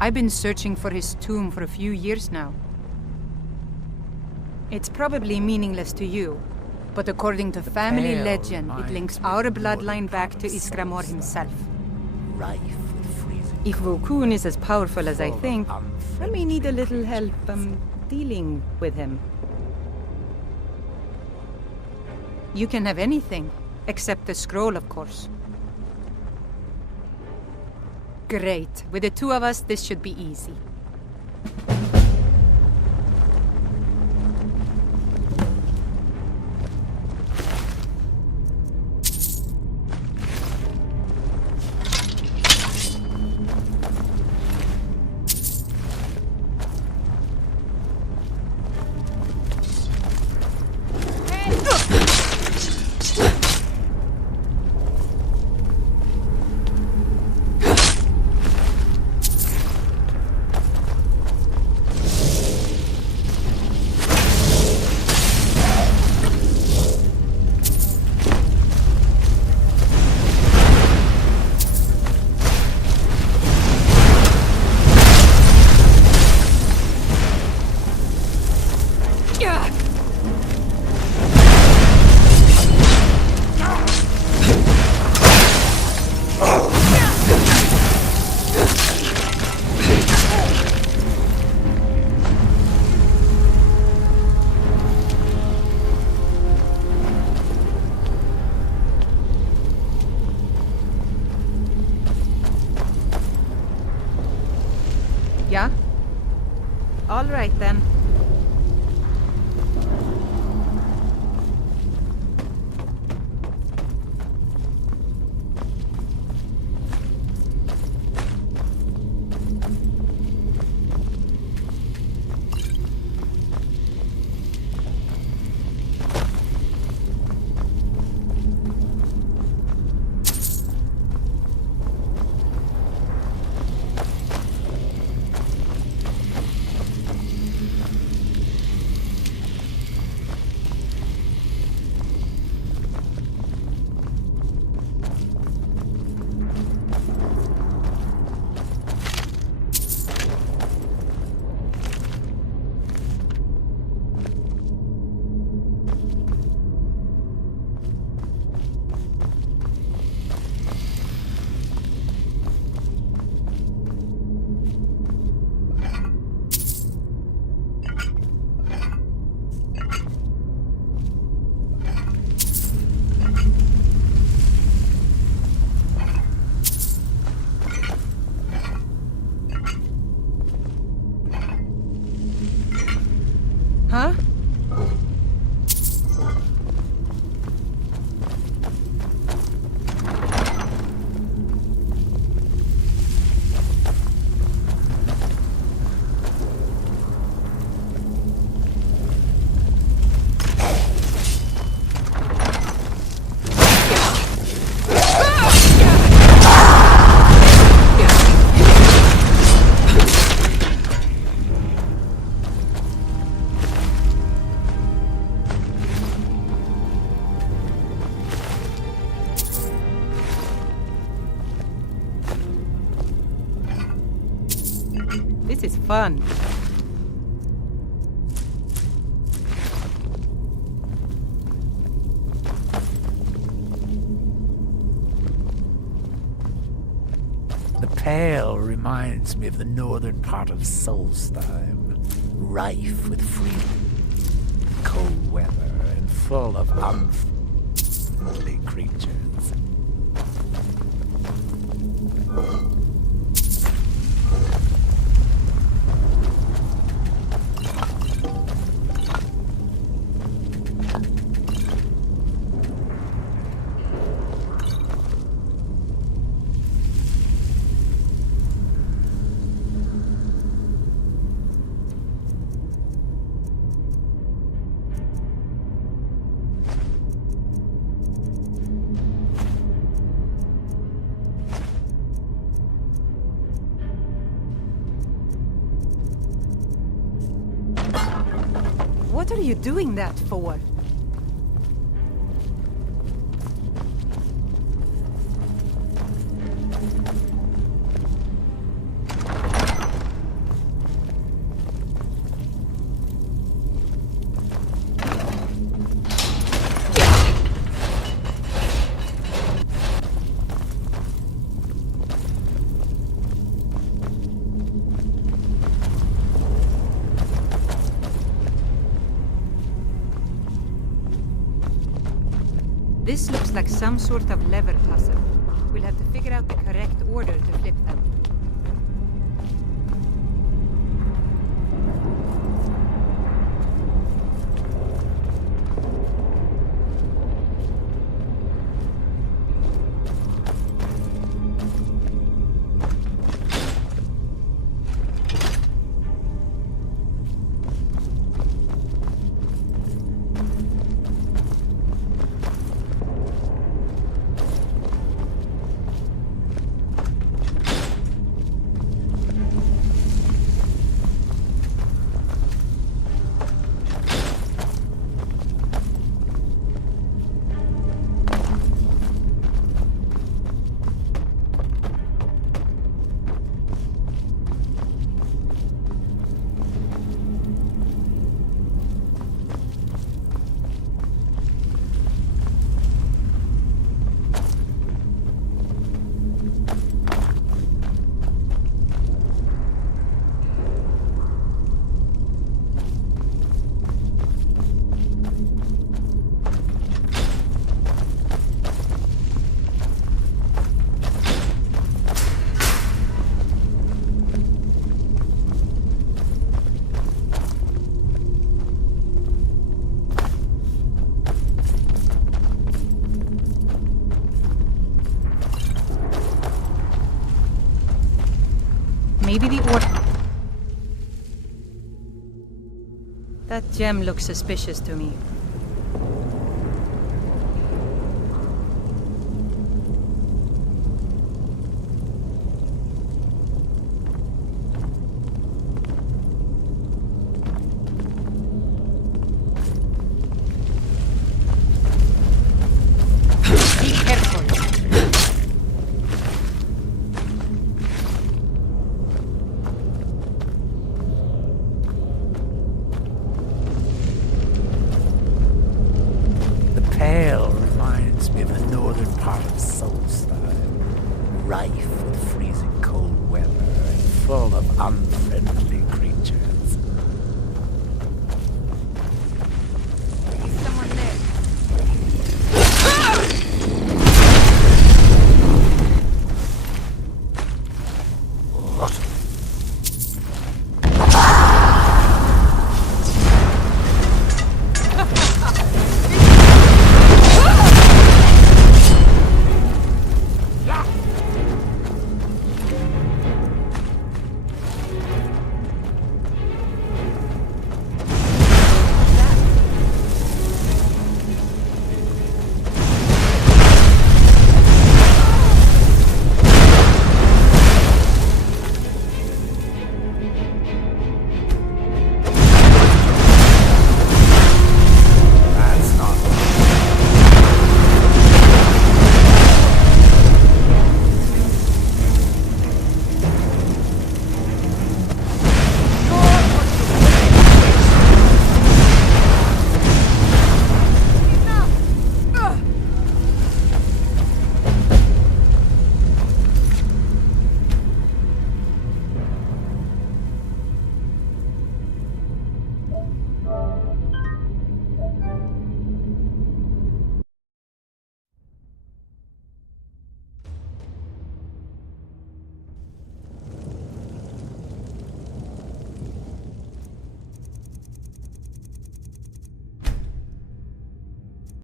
I've been searching for his tomb for a few years now. It's probably meaningless to you, but according to family legend, it links our bloodline back to Iskramor himself. If Vokun is as powerful as I think, I may need a little help dealing with him. You can have anything, except the scroll, of course. Great. With the two of us, this should be easy. Yeah? All right, then. Huh? This is fun. The Pale reminds me of the northern part of Solstheim, rife with freedom, cold weather, and full of unfriendly creatures. What are you doing that for? This looks like some sort of lever puzzle. We'll have to figure out the correct order to flip them. Maybe the order... That gem looks suspicious to me. Be careful. Pale reminds me of the northern part of Solstheim, rife with freezing cold weather and full of unfriendly creatures.